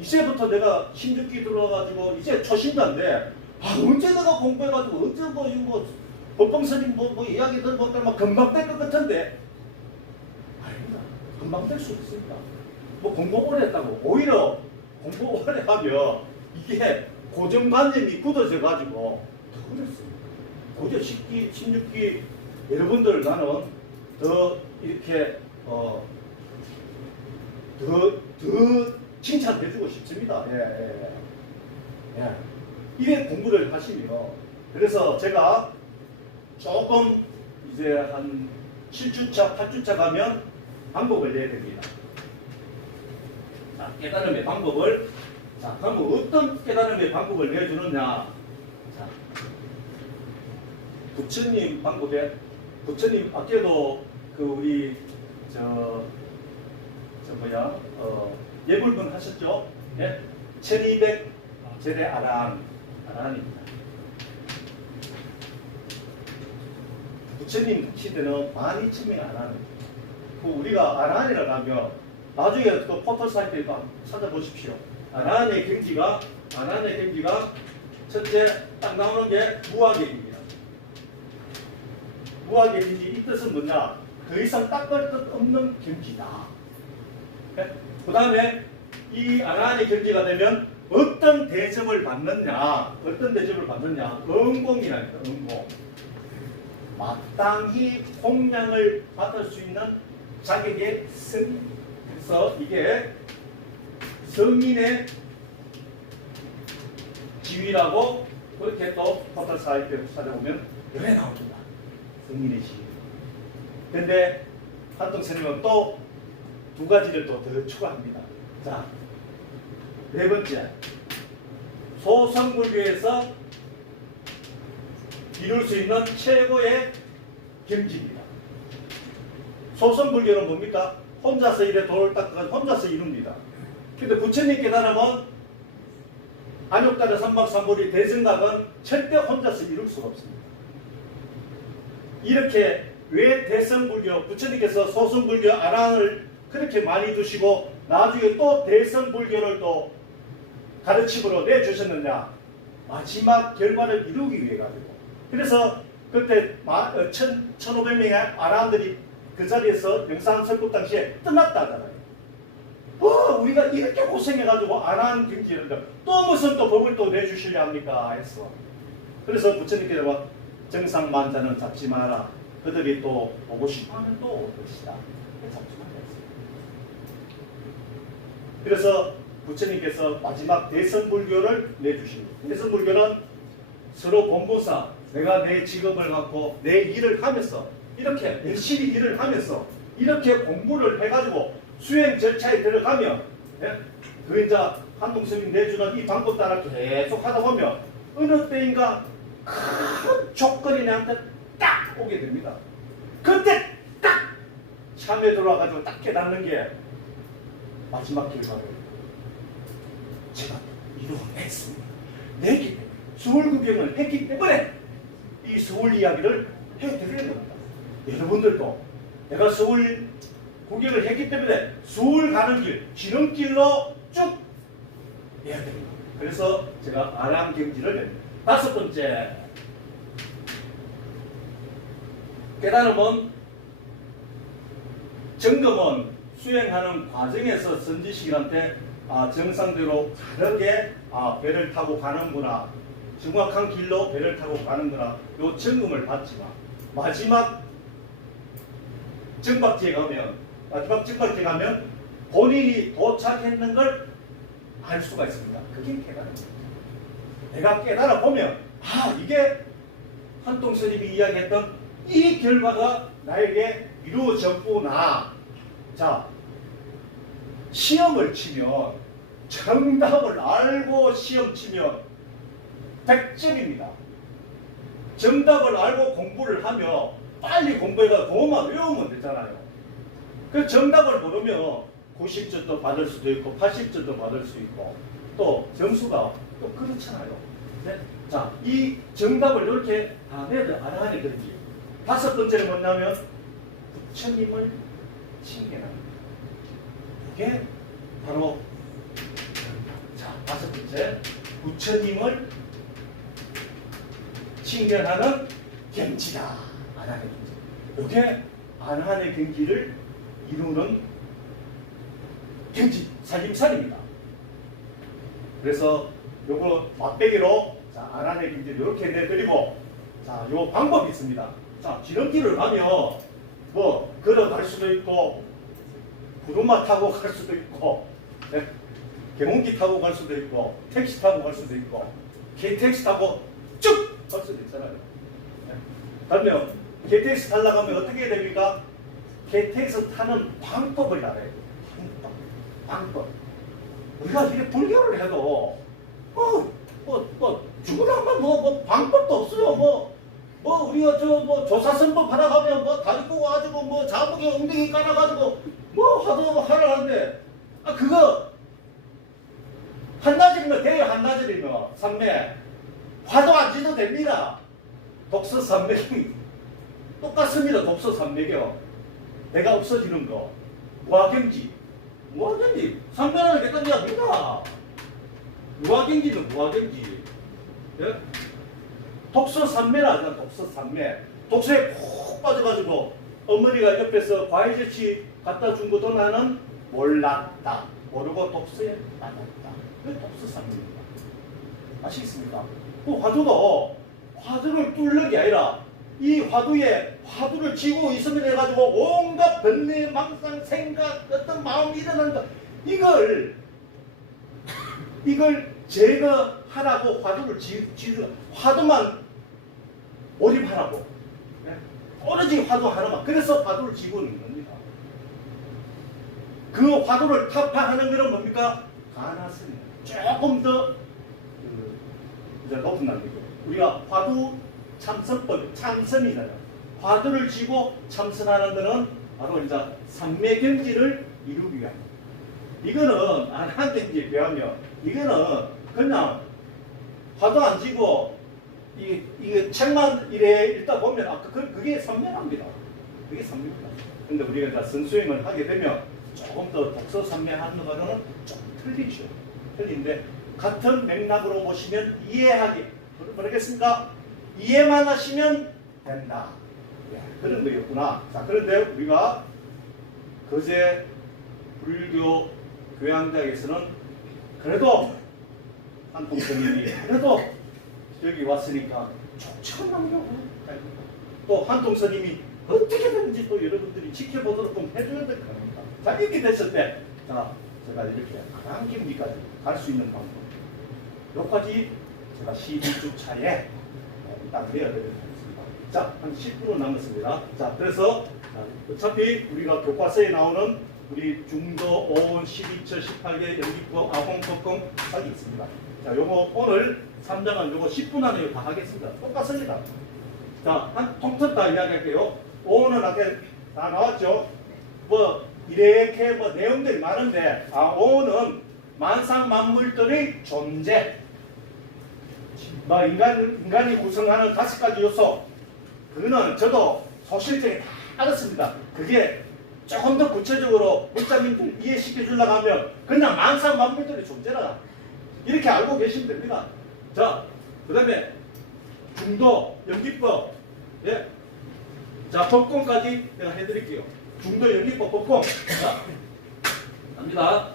이제부터 내가 신죽기 들어와가지고 이제 초신자인데 언제 내가 공부해가지고 언제 법방스님 이야기 들어보면 금방 될 것 같은데 아닙니다. 금방 될 수 없습니다. 공부 오래 했다고 오히려 공부 오래 하면 이게 고정관념이 굳어져가지고 더 어렵습니다. 고려 10기, 16기 여러분들 나는 더 이렇게 더 칭찬해주고 싶습니다. 이래 공부를 하시면 그래서 제가 조금 이제 한 7주차, 8주차 가면 방법을 내야 됩니다. 자, 깨달음의 방법을 그럼 어떤 깨달음의 방법을 내주느냐? 자, 부처님 방법에 부처님 밖에도 우리 예불분 하셨죠? 1200 제대 아라한입니다. 부처님 시대는 12,000명의 아라한입니다. 우리가 아라한이라고 하면 나중에 그 포털 사이트에 찾아보십시오. 아라한의 경지가 첫째 딱 나오는 게 무학의 경지입니다. 무학의 경지 이 뜻은 뭐냐? 더 이상 닦을 것 없는 경지다. 그 다음에 이 아라한의 경지가 되면 어떤 대접을 받느냐? 응공이라니까, 응공. 마땅히 공양을 받을 수 있는 자격의 성인. 그래서 이게 성인의 지위라고 그렇게 또 포털 사이트에 찾아보면 여기 나옵니다. 성인의 지위. 근데 한통스님은 또 두 가지를 또 더 추가합니다. 자, 네 번째, 소성불교에서 이룰 수 있는 최고의 경지입니다. 소선불교는 뭡니까? 혼자서 이래 돌을 닦아서 혼자서 이룹니다. 근데 부처님 깨달음은 안욕달의 삼박삼보리 대승각은 절대 혼자서 이룰 수가 없습니다. 이렇게 왜 대승불교, 부처님께서 소승불교 아랑을 그렇게 많이 두시고 나중에 또 대승불교를 또 가르침으로 내주셨느냐? 마지막 결과를 이루기 위해 가지고. 그래서 그때 1500명의 아랑들이 그 자리에서 영상설법 당시에 떠났다잖아요. 우리가 이렇게 고생해가지고 아랑 경지를 또 무슨 또 법을 또 내주시려 합니까? 했어. 그래서 부처님께서 정상만자는 잡지 마라. 그들이 또 보고 싶어하는 또 올 것이다. 잡지 마라 했어요. 그래서 부처님께서 마지막 대선불교를 내주십니다. 대선불교는 서로 본보사, 내가 내 직업을 갖고 내 일을 하면서 이렇게 열심히 일을 하면서 이렇게 공부를 해가지고 수행 절차에 들어가면 그 이제 한동스님이 내주는 이 방법 따라 계속 하다 보면 어느 때인가 큰 조건이 나한테 딱 오게 됩니다. 그때 딱 참에 들어와가지고 딱 깨닫는 게 마지막 결과를 제가 이루어냈습니다. 내기 때문에 수월구경을 했기 때문에 이 서울 이야기를 해드려야 됩니다. 여러분들도 내가 서울 구경을 했기 때문에 서울 가는 길, 지름길로 쭉 해야 됩니다. 그래서 제가 아랑경지를 냅니다. 다섯 번째, 깨달음은 점검은 수행하는 과정에서 선지식한테 정상대로 다르게 배를 타고 가는구나, 정확한 길로 배를 타고 가는구나, 요 점검을 받지만 마지막 정박지에 가면 본인이 도착했는 걸 알 수가 있습니다. 그게 깨달음입니다. 내가 깨달아 보면 이게 한동스님이 이야기했던 이 결과가 나에게 이루어졌구나. 자, 시험을 치면 정답을 알고 시험 치면 100점입니다. 정답을 알고 공부를 하면 빨리 공부해서 그것만 외우면 되잖아요. 그 정답을 모르면 90점도 받을 수도 있고 80점도 받을 수 있고 또 점수가 또 그렇잖아요. 네? 자, 이 정답을 이렇게 다 내들 알아야 되는지. 다섯 번째는 뭐냐면 부처님을 칭견합니다. 이게 바로 다섯 번째, 부처님을 칭견하는 경지다. 안한의 경지. 이게 안한의 경지를 이루는 경지, 살림살입니다. 그래서 요거 맛배기로 안한의 경지를 이렇게 내드리고, 요 방법이 있습니다. 지름길을 가면 뭐 걸어갈 수도 있고 구루마 타고 갈 수도 있고 개몽기 타고 갈 수도 있고 택시 타고 갈 수도 있고 KTX 타고 쭉 갈 수도 있잖아요. 그러면 KTX 타려고 하면 어떻게 해야 됩니까? KTX 타는 방법을 알아야 돼요. 방법. 우리가 이렇게 불교를 해도 죽으라면 뭐 방법도 없어요. 우리가 조사선법 하나 가면 다리 꼬고 가지고 자복에 엉덩이 깔아가지고 하도 하라는데 그거 한나절이면 돼요. 한나절이면 삼매 화도 안 지도 됩니다. 독서 삼매경 똑같습니다. 독서 삼매경 내가 없어지는 거 무화경지 삼매라는 게 딴 게 아닙니다. 무화경지는 무화경지. 예? 독서 삼매라잖아. 독서 삼매. 독서에 푹 빠져가지고 어머니가 옆에서 과일 재치 갖다 준 것도 나는 몰랐다. 모르고 독서에 빠졌다. 그게 독서 삼매입니다. 아시겠습니까? 그 화두도 화두를 뚫는 게 아니라 이 화두에 화두를 쥐고 있으면 해가지고 온갖 번뇌, 망상, 생각, 어떤 마음이 일어나는 것 이걸 제거하라고 화두를 화두만 몰입하라고. 오로지 화두 하나만. 그래서 화두를 쥐고 있는 겁니다. 그 화두를 타파하는 것은 뭡니까? 가나스입니다. 조금 더 이제 높은 단계죠. 우리가 화두 참선법, 참선이잖아요. 화두를 쥐고 참선하는 것은 바로 이제 삼매경지를 이루기 위함. 이거는 안한경지에 비하면 이거는 그냥 화두 안 쥐고 이게 책만 이래 읽다 보면 아까 그게 삼매랍니다. 그게 삼매입니다. 근데 우리가 이제 선수행을 하게 되면 조금 더 독서 삼매하는 거는 좀 틀리죠. 틀린데 같은 맥락으로 보시면 이해하기 모르겠습니까? 이해만 하시면 된다. 예, 그런 거였구나. 자, 그런데 우리가 거제 불교 교양대학에서는 그래도 한통 스님이 그래도 여기 왔으니까 좋잖아요. 또 한통 스님이 어떻게든지 또 여러분들이 지켜보도록 좀 해줘야 될 겁니다. 자, 이렇게 됐을 때, 자, 제가 이렇게 가랑김기까지 갈 수 있는 방법. 여기까지 제가 12주 차에 딱 내야 되겠습니다. 자, 한 10분 남았습니다. 자, 그래서 어차피 우리가 교과서에 나오는 우리 중도 5원 12처 18개 연기법 아공법공 딱이 있습니다. 자, 요거 오늘 3장은 요거 10분 안에 다 하겠습니다. 똑같습니다. 자, 한 통틀 다 이야기할게요. 5원은 아까 다 나왔죠? 뭐 이렇게 뭐 내용들이 많은데 5원은 만상만물들의 존재, 뭐 인간이 구성하는 5가지 요소, 그거는 저도 소실적에 다 알았습니다. 그게 조금 더 구체적으로 목사님들 이해시켜 주려고 하면 그냥 만상만물들의 존재라 이렇게 알고 계시면 됩니다. 자, 그 다음에 중도, 연기법, 예. 자, 법공까지 내가 해드릴게요. 중도, 연기법, 법공. 자, 갑니다.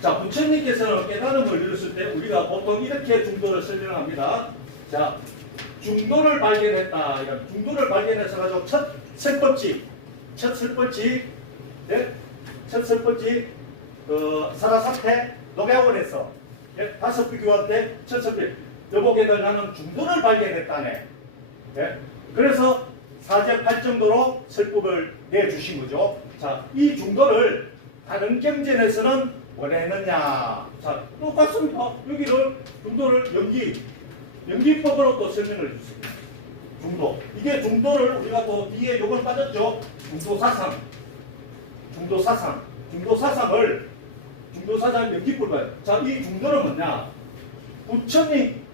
자, 부처님께서는 깨달음을 이뤘을 때 우리가 보통 이렇게 중도를 설명합니다. 자, 중도를 발견했다. 중도를 발견해서 가지고 첫 설법지, 네? 첫 설법지, 사라사태 녹야원에서 예? 5비교한테 첫 설법 여보게들 나는 중도를 발견했다네. 예? 그래서 사제 8정도로 설법을 내주신 거죠. 자, 이 중도를 다른 경전에서는 뭐라 했느냐. 자, 똑같습니다. 여기를 중도를 연기법으로 또 설명을 해주습니다. 중도. 이게 중도를 우리가 또 뒤에 요걸 빠졌죠. 중도사상 연기법을 봐요. 자, 이 중도는 뭐냐. 부처님,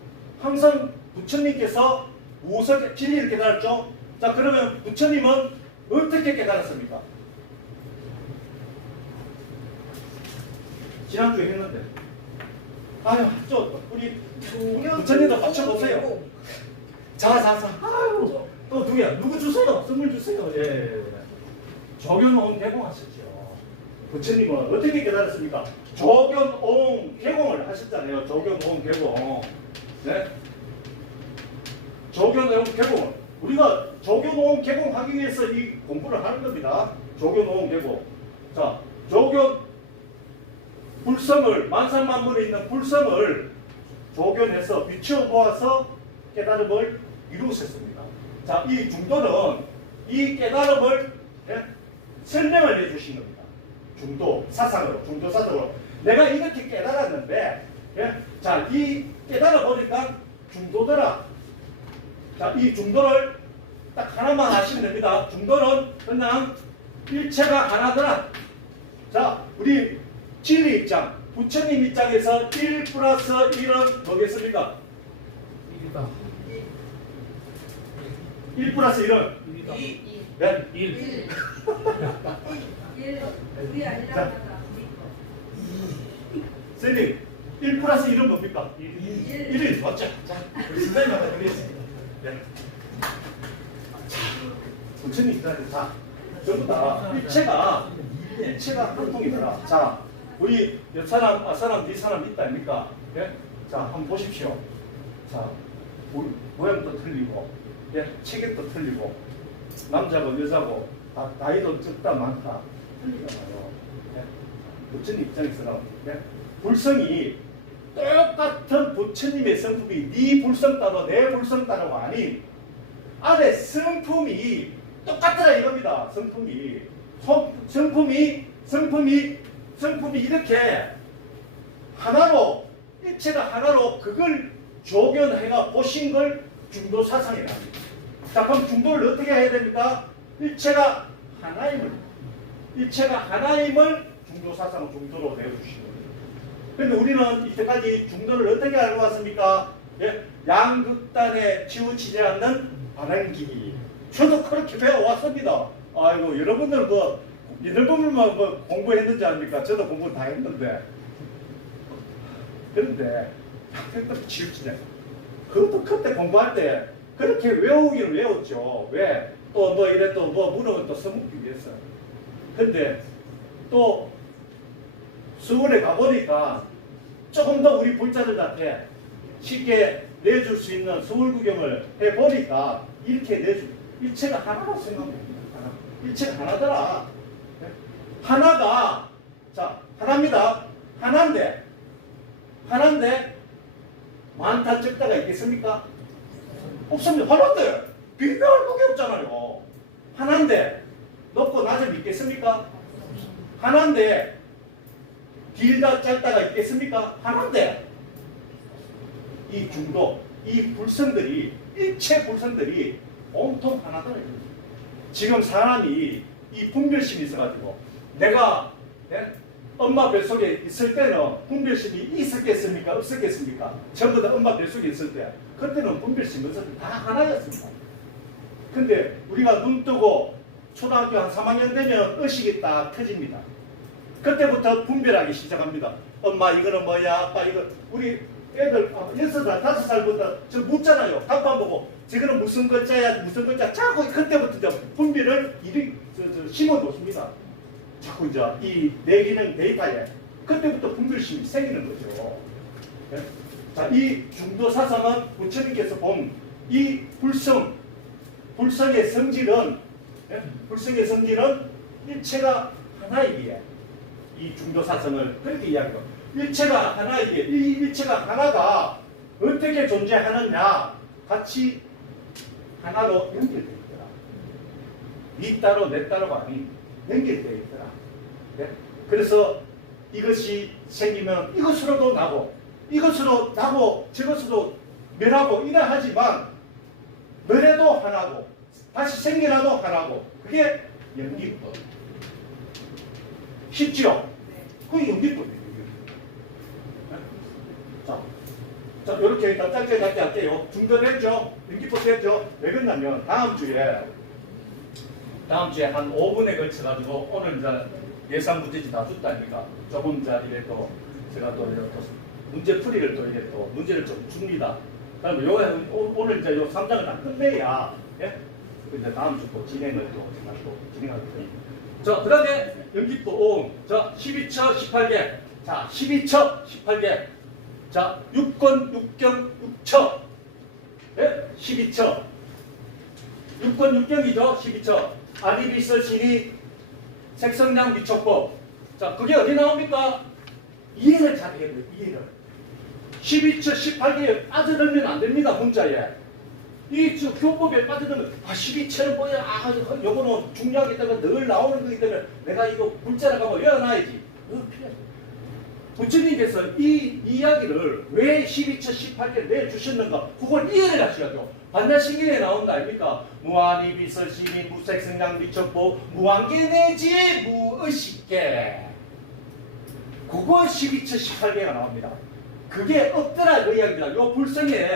항상 부처님께서 무엇을 진리를 깨달았죠? 자, 그러면 부처님은 어떻게 깨달았습니까? 지난주에 했는데. 아유, 우리 부처님도 맞춰보세요. 자. 아유, 또 누구 주세요? 선물 주세요. 예. 조견오음 개공하셨죠. 부처님은 어떻게 깨달았습니까? 조견오음 개공을 하셨잖아요. 조견오음 개공. 네? 조견오음 개공. 우리가 조견오음 개공하기 위해서 이 공부를 하는 겁니다. 조견오음 개공. 자, 조견 불성을, 만상만물에 있는 불성을 조견해서 비춰보아서 깨달음을 이루셨습니다. 자, 이 중도는 이 깨달음을 설명을 해주신 겁니다. 중도 사상으로. 내가 이렇게 깨달았는데, 자, 이 깨달아 보니까 중도더라. 자, 이 중도를 딱 하나만 아시면 됩니다. 중도는 그냥 일체가 하나더라. 자, 우리 진리 입장, 부처님 입장에서 1 플러스 1은 뭐겠습니까? 1이다. 1 플러스 1은? 2. 네? 1. 1. 우리 아니라 자. 하나. 선생님, 1 플러스 1은 뭡니까? 1. 1이 맞죠? 자, 우리 선생님한테 드리겠습니다. 네. 자, 부처님 입장에서 자, 전부 다 일체가 한 통이더라. 자, 우리 옆 사람, 앞사람, 뒷사람 있다 아닙니까? 예? 자, 한번 보십시오. 자, 모양도 틀리고, 예? 체격도 틀리고, 남자고 여자고, 나이도 적다 많다. 틀리잖아요. 예? 부처님 입장에서는, 예? 불성이 똑같은 부처님의 성품이 네 불성 따로 내 불성 따로가 아닌 안에 성품이 똑같더라 이겁니다. 성품이 이렇게 하나로, 일체가 하나로 그걸 조견해가 보신 걸 중도 사상이라 합니다. 자, 그럼 중도를 어떻게 해야 됩니까? 일체가 하나임을 중도 사상 중도로 배워주시는 거예요. 그런데 우리는 이때까지 중도를 어떻게 알고 왔습니까? 예? 양극단에 치우치지 않는 반항기. 저도 그렇게 배워왔습니다. 아이고, 여러분들 여러분들만 공부했는지 아닙니까? 저도 공부 다 했는데. 그런데 양극단 치우치지 않는. 그것도 그때 공부할 때 그렇게 외우기는 외웠죠. 왜? 또 이래 또 물으면 또 써먹기 위해서. 근데 또 수원에 가보니까 조금 더 우리 불자들한테 쉽게 내줄 수 있는 서울 구경을 해보니까 이렇게 일체가 하나라고 생각합니다. 일체가 하나더라. 하나가, 자, 하나입니다. 하나인데 많다 적다가 있겠습니까? 없습니다. 하나인데 비교할 그게 없잖아요. 하나인데 높고 낮을 있겠습니까? 하나인데 길다 짧다가 있겠습니까? 하나인데 이 중도, 이 불성들이, 일체 불성들이 온통 하나더라. 지금 사람이 이 분별심이 있어가지고 내가 엄마 뱃속에 있을 때는 분별심이 있었겠습니까? 없었겠습니까? 전부 다 엄마 뱃속에 있을 때 그때는 분별심이 없었는데 다 하나였습니다. 근데 우리가 눈 뜨고 초등학교 한 3학년 되면 의식이 딱 터집니다. 그때부터 분별하기 시작합니다. 엄마 이거는 뭐야? 아빠 이거 우리 애들 6살, 5살부터 저 묻잖아요. 답안 보고 저거는 무슨 글자야 무슨 글자 자꾸 그때부터 이제 분별을 심어놓습니다. 자꾸 이제 이 뇌기능 데이터에 그때부터 분별심이 생기는 거죠. 네? 자, 이 중도 사상은 부처님께서 본 이 불성의 성질은 일체가 하나이기에 이 중도 사상을 그렇게 이야기해요. 일체가 하나이기에 이 일체가 하나가 어떻게 존재하느냐 같이 하나로 연결되어 있더라. 니 따로 내 따로가 아닌 연결되어 있더라. 네? 그래서 이것이 생기면 이것으로도 나고 이것으로 나고 저것으로 멸하고 이래 하지만 멸해도 하나고 다시 생겨나도 하나고 그게 연기법. 쉽죠? 그게 연기법이에요. 자, 이렇게 일단 짧게 할게요. 중단했죠? 연기법 했죠? 왜 그러냐면 다음 주에 한 5분에 걸쳐가지고 오늘 이제 예상 문제지 다 줬다니까 조금 이래 또 제가 또 문제풀이를 또 이래 또 문제를 좀 줍니다. 그다음에 오늘 이제 요 3장을 다 끝내야 예? 이제 다음 주 또 진행을 또 제가 또 진행하거든요. 자, 그 다음에 연기법 자 12처 18개 자 12처 18개 자 6권 6경 6처 예? 12처 6권 6경이죠. 12처 아리비서 신이 색성량 미촉법 자 그게 어디 나옵니까? 이해를 잘 해야 돼요. 이해를 12처 18개에 빠져들면 안 됩니다. 문자에 이 교법에 빠져들면 12처는 뭐야 요거는 중요하기 때문에 늘 나오는 거기 때문에 내가 이거 문자를 가면 외워놔야지 부처님께서 이 이야기를 왜 12처 18개를 내주셨는가 그걸 이해를 하셔야죠. 반야신경에 나온 거 아닙니까? 무한히 비설시니 무색성량 미촉법 무한계 내지 무의식계 그거 12처 18개가 나옵니다. 그게 없더라 그 이야기입니다. 요 불성에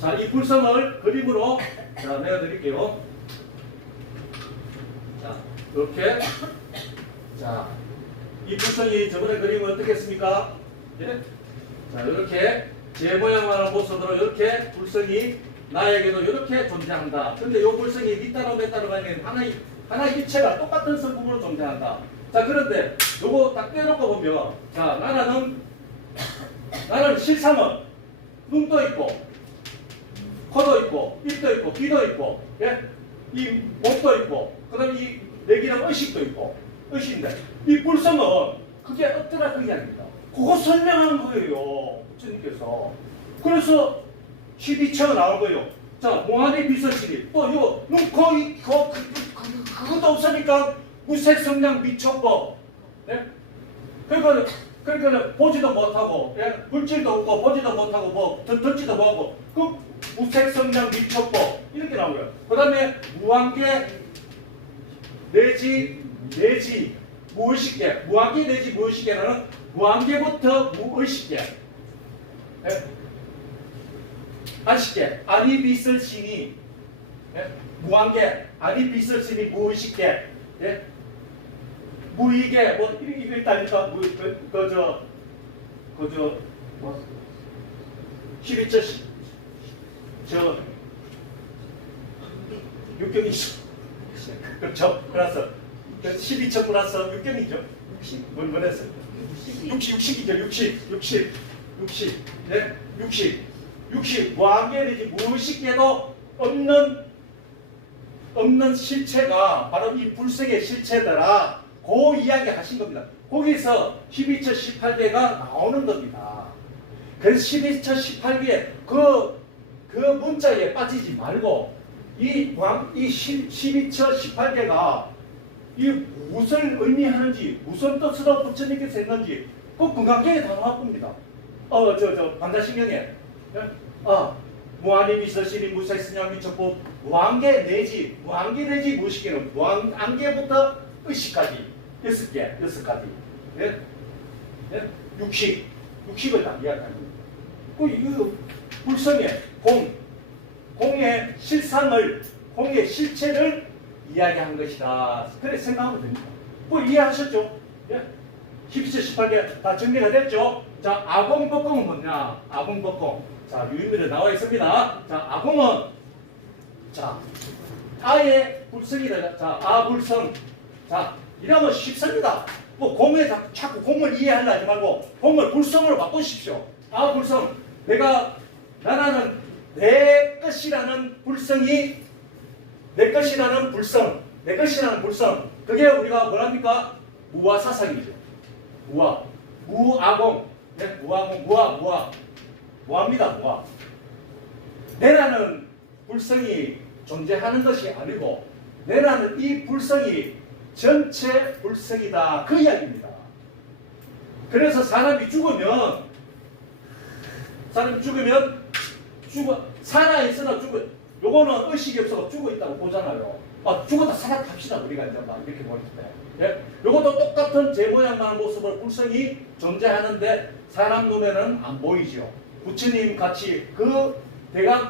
자, 이 불성을 그림으로 자, 내어드릴게요. 자, 이렇게 자, 이 불성이 저번에 그림을 어떻게 했습니까? 예? 자, 이렇게 제 모양만한 모습으로 이렇게 불성이 나에게도 이렇게 존재한다. 근데 이 불성이 니 따로 내 따로가 아닌 하나의 일체가 똑같은 성품으로 존재한다. 자, 그런데 요거 딱 떼놓고 보면 자, 나는 실상은 눈도 있고 코도 있고 입도 있고 귀도 있고 예? 이 목도 있고 그 다음에 이 내기랑 의식도 있고 의식인데 이 불성은 그게 없더라 그 이야기입니다. 그거 설명한 거예요. 부처님께서. 그래서 12처가 나올 거예요. 자, 무한의 비서실이 또 요 눈, 코, 그것도 없으니까 무색성량 미촉법 예? 그러니까 보지도 못하고 예? 물질도 없고 보지도 못하고 뭐 듣지도 못하고 그 무색 성장 미촉법 이렇게 나온 거예요. 그 다음에 무한계 내지 무의식계, 무한계 내지 무의식계는 무한계부터 무의식계, 예? 안식계, 아니 빚을 신이, 예? 무한계, 아니 빚을 신이 무의식계, 예? 무의계, 뭐 이거 있다니까 그저 12차 저 육경이죠. 그렇죠. 플러스 12차 플러스 육경이죠. 60. 뭔 했어요? 60이죠. 60. 네? 60. 무한계 내지 무의식계도 없는 실체가 바로 이 불성의 실체더라. 그 이야기 하신 겁니다. 거기서 12처 18개가 나오는 겁니다. 그래서 12처 18개에 그 문자에 빠지지 말고 이 12처 18개가 이 무슨 의미하는지 무슨 뜻으로 부처님께서 했는지 그 건강경에 다 나올 겁니다. 반자신경에 무한히 비서시니 무사있으냐 미쳤고 무한계 내지 무의식계는 무한계부터 의식까지 6가지 예? 60을 다 이야기합니다. 이 불성의 공의 공의 실체를 이야기한 것이다. 그래 생각하면 됩니다. 이해하셨죠? 예? 12절 18개 다 정리가 됐죠? 자, 아공법공은 뭐냐? 아공법공. 자, 유의미로 나와 있습니다. 자, 아공은 자, 아의 불성이다. 자, 아불성. 자, 이러면 쉽습니다. 공에 자꾸 공을 이해하려 하지 말고 공을 불성으로 바꾸십시오. 아불성. 나라는 내 것이라는 불성이 내 것이라는 불성. 그게 우리가 뭐랍니까? 무아사상이죠. 무아공. 네, 무아입니다. 내라는 불성이 존재하는 것이 아니고 내라는 이 불성이 전체 불성이다. 그 이야기입니다. 그래서 사람이 죽으면 살아있으나 요거는 의식이 없어서 죽어 있다고 보잖아요. 죽었다 살아갑시다. 우리가 이제 막 이렇게 보일 때. 예? 요것도 똑같은 제 모양만한 모습으로 불성이 존재하는데 사람 눈에는 안 보이죠. 부처님 같이 그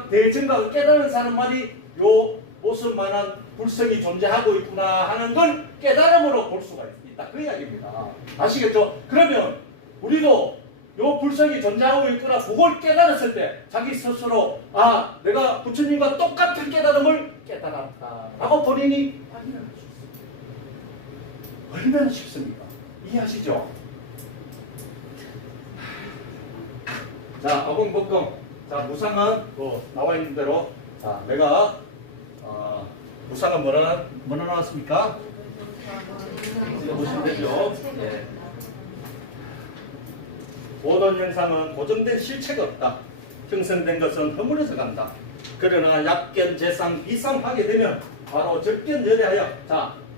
대증각을 깨달은 사람만이 요 모습만한 불성이 존재하고 있구나 하는 걸 깨달음으로 볼 수가 있다. 그 이야기입니다. 아시겠죠? 그러면 우리도 요 불성이 존재하고 있구나 그걸 깨달았을 때 자기 스스로 내가 부처님과 똑같은 깨달음을 깨달았다 라고 본인이 확인할 수 있습니다. 얼마나 쉽습니까? 이해하시죠? 자, 아공법공. 자, 무상은 나와 있는 대로 자, 내가 무상은 뭐라 나왔습니까? 이거 보시면 되죠. 네. 모든 형상은 고정된 실체가 없다. 형성된 것은 허물어서 간다. 그러나 약견, 재상, 비상하게 되면 바로 적견열애하여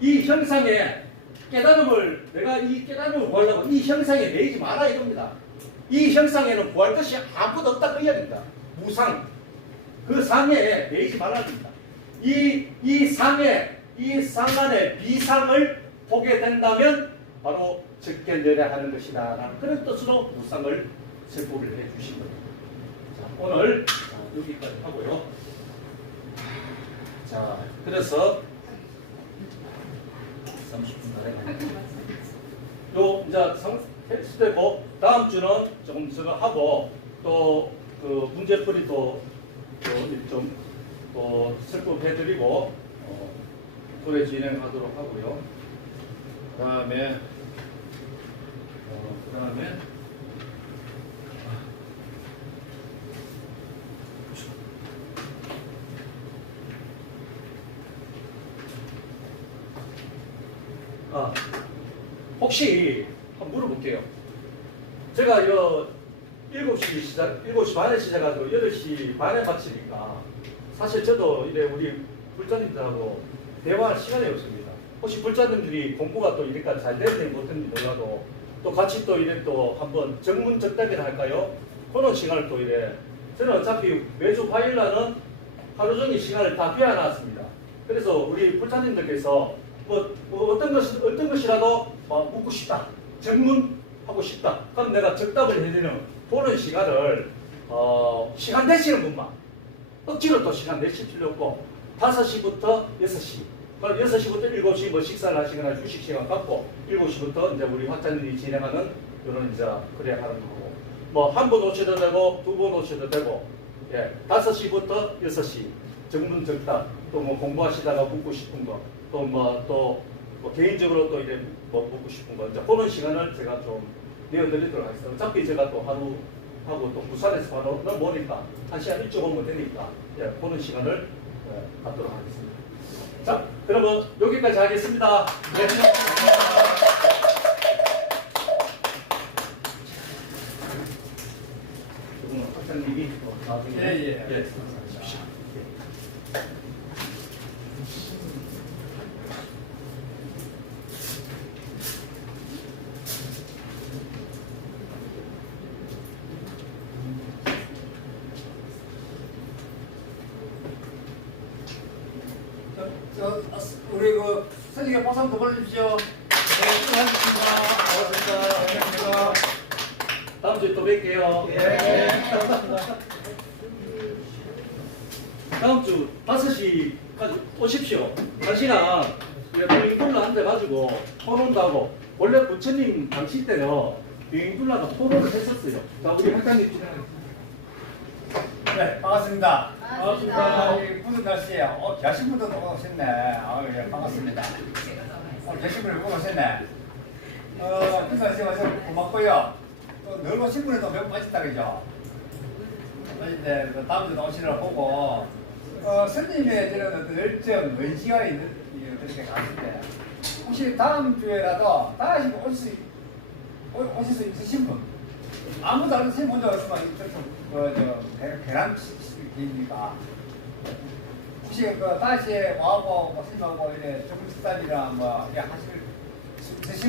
이 형상의 깨달음을 내가 이 깨달음을 구하려고 이 형상에 매이지 마라 이겁니다. 이 형상에는 구할 것이 아무것도 없다 그 이야기입니다. 무상 그 상에 매이지 말아야 됩니다. 이 상 안에 비상을 보게 된다면 바로 적견열애하는 것이다 라는 그런 뜻으로 무상을 설법을 해주신 겁니다. 자, 오늘 여기까지 하고요. 자, 그래서 30분 안에 요 이제 테스트되고 다음 주는 조금 저거 하고 또 그 문제풀이 또 설법해드리고 토래 진행하도록 하고요. 그다음에 혹시 한번 물어볼게요. 제가 7시 반에 시작해가지고 8시 반에 마치니까 사실 저도 이래 우리 불자님들하고 대화할 시간이 없습니다. 혹시 불자님들이 공부가 또 이렇게까지 잘 되는지 못했는지 몰라도 또 같이 또 이래 또 한번 정문적답이나 할까요? 그런 시간을 또 이래 저는 어차피 매주 화요일날은 하루 종일 시간을 다 비워놨습니다. 그래서 우리 불자님들께서 어떤 것이라도 묻고 싶다, 질문하고 싶다. 그럼 내가 적답을 해드리는 그런 시간을 시간 내시는 분만 억지로 또 시간 내실 필요 없고 5시부터 6시. 그럼 6시부터 7시 뭐 식사를 하시거나 휴식 시간 갖고 7시부터 이제 우리 학자님들이 진행하는 이런 이제 그래 하는 거고 뭐 한 번 오셔도 되고 두 번 오셔도 되고 5시부터 6시 정문 적답 또 뭐 공부하시다가 묻고 싶은 거 또 뭐 개인적으로 또 이제 뭐 묻고 싶은 거 이제 그런 시간을 제가 좀 내어드리도록 하겠습니다. 어차피 제가 또 하루 하고 또 부산에서 바로 넘어오니까 1시간 일찍 오면 되니까 그런 시간을 갖도록 하겠습니다. 자, 그러면 여기까지 하겠습니다. 네. 조금 학장님이 나중에 예. 말씀하십시오. 우리 그 선생님 박수 한번 더 보내주십시오. 네, 수고하셨습니다. 고맙습니다. 다음 주에 또 뵐게요. 예. 다음 주 5시까지 오십시오. 1시간 비행불나 한 대 가지고 토론도 하고 원래 부처님 당시 때요 비행불나가 토론을 했었어요. 자, 우리 학장님 진행하겠습니다. 네, 반갑습니다. 반갑습니다. 이 무슨 날씨에 계신 분도 보고 오셨네. 예, 반갑습니다. 계신 분을 보고 오셨네. 그 날씨 와서 고맙고요. 또 늘 오신 분이 또 몇 빠졌다 그죠? 빠진데 다음 주에 오시느라 보고 스님의 저런 어떤 열정, 의지가 있는 그렇게 갔을 때 혹시 다음 주에라도 다시 오실 수 있으신 분? 아무도 안 선생님 혼자 왔으면 계란식입니까? 혹시 다시 와고 선생님하고 이래 조금 식사이랑 뭐 하실 수 있으신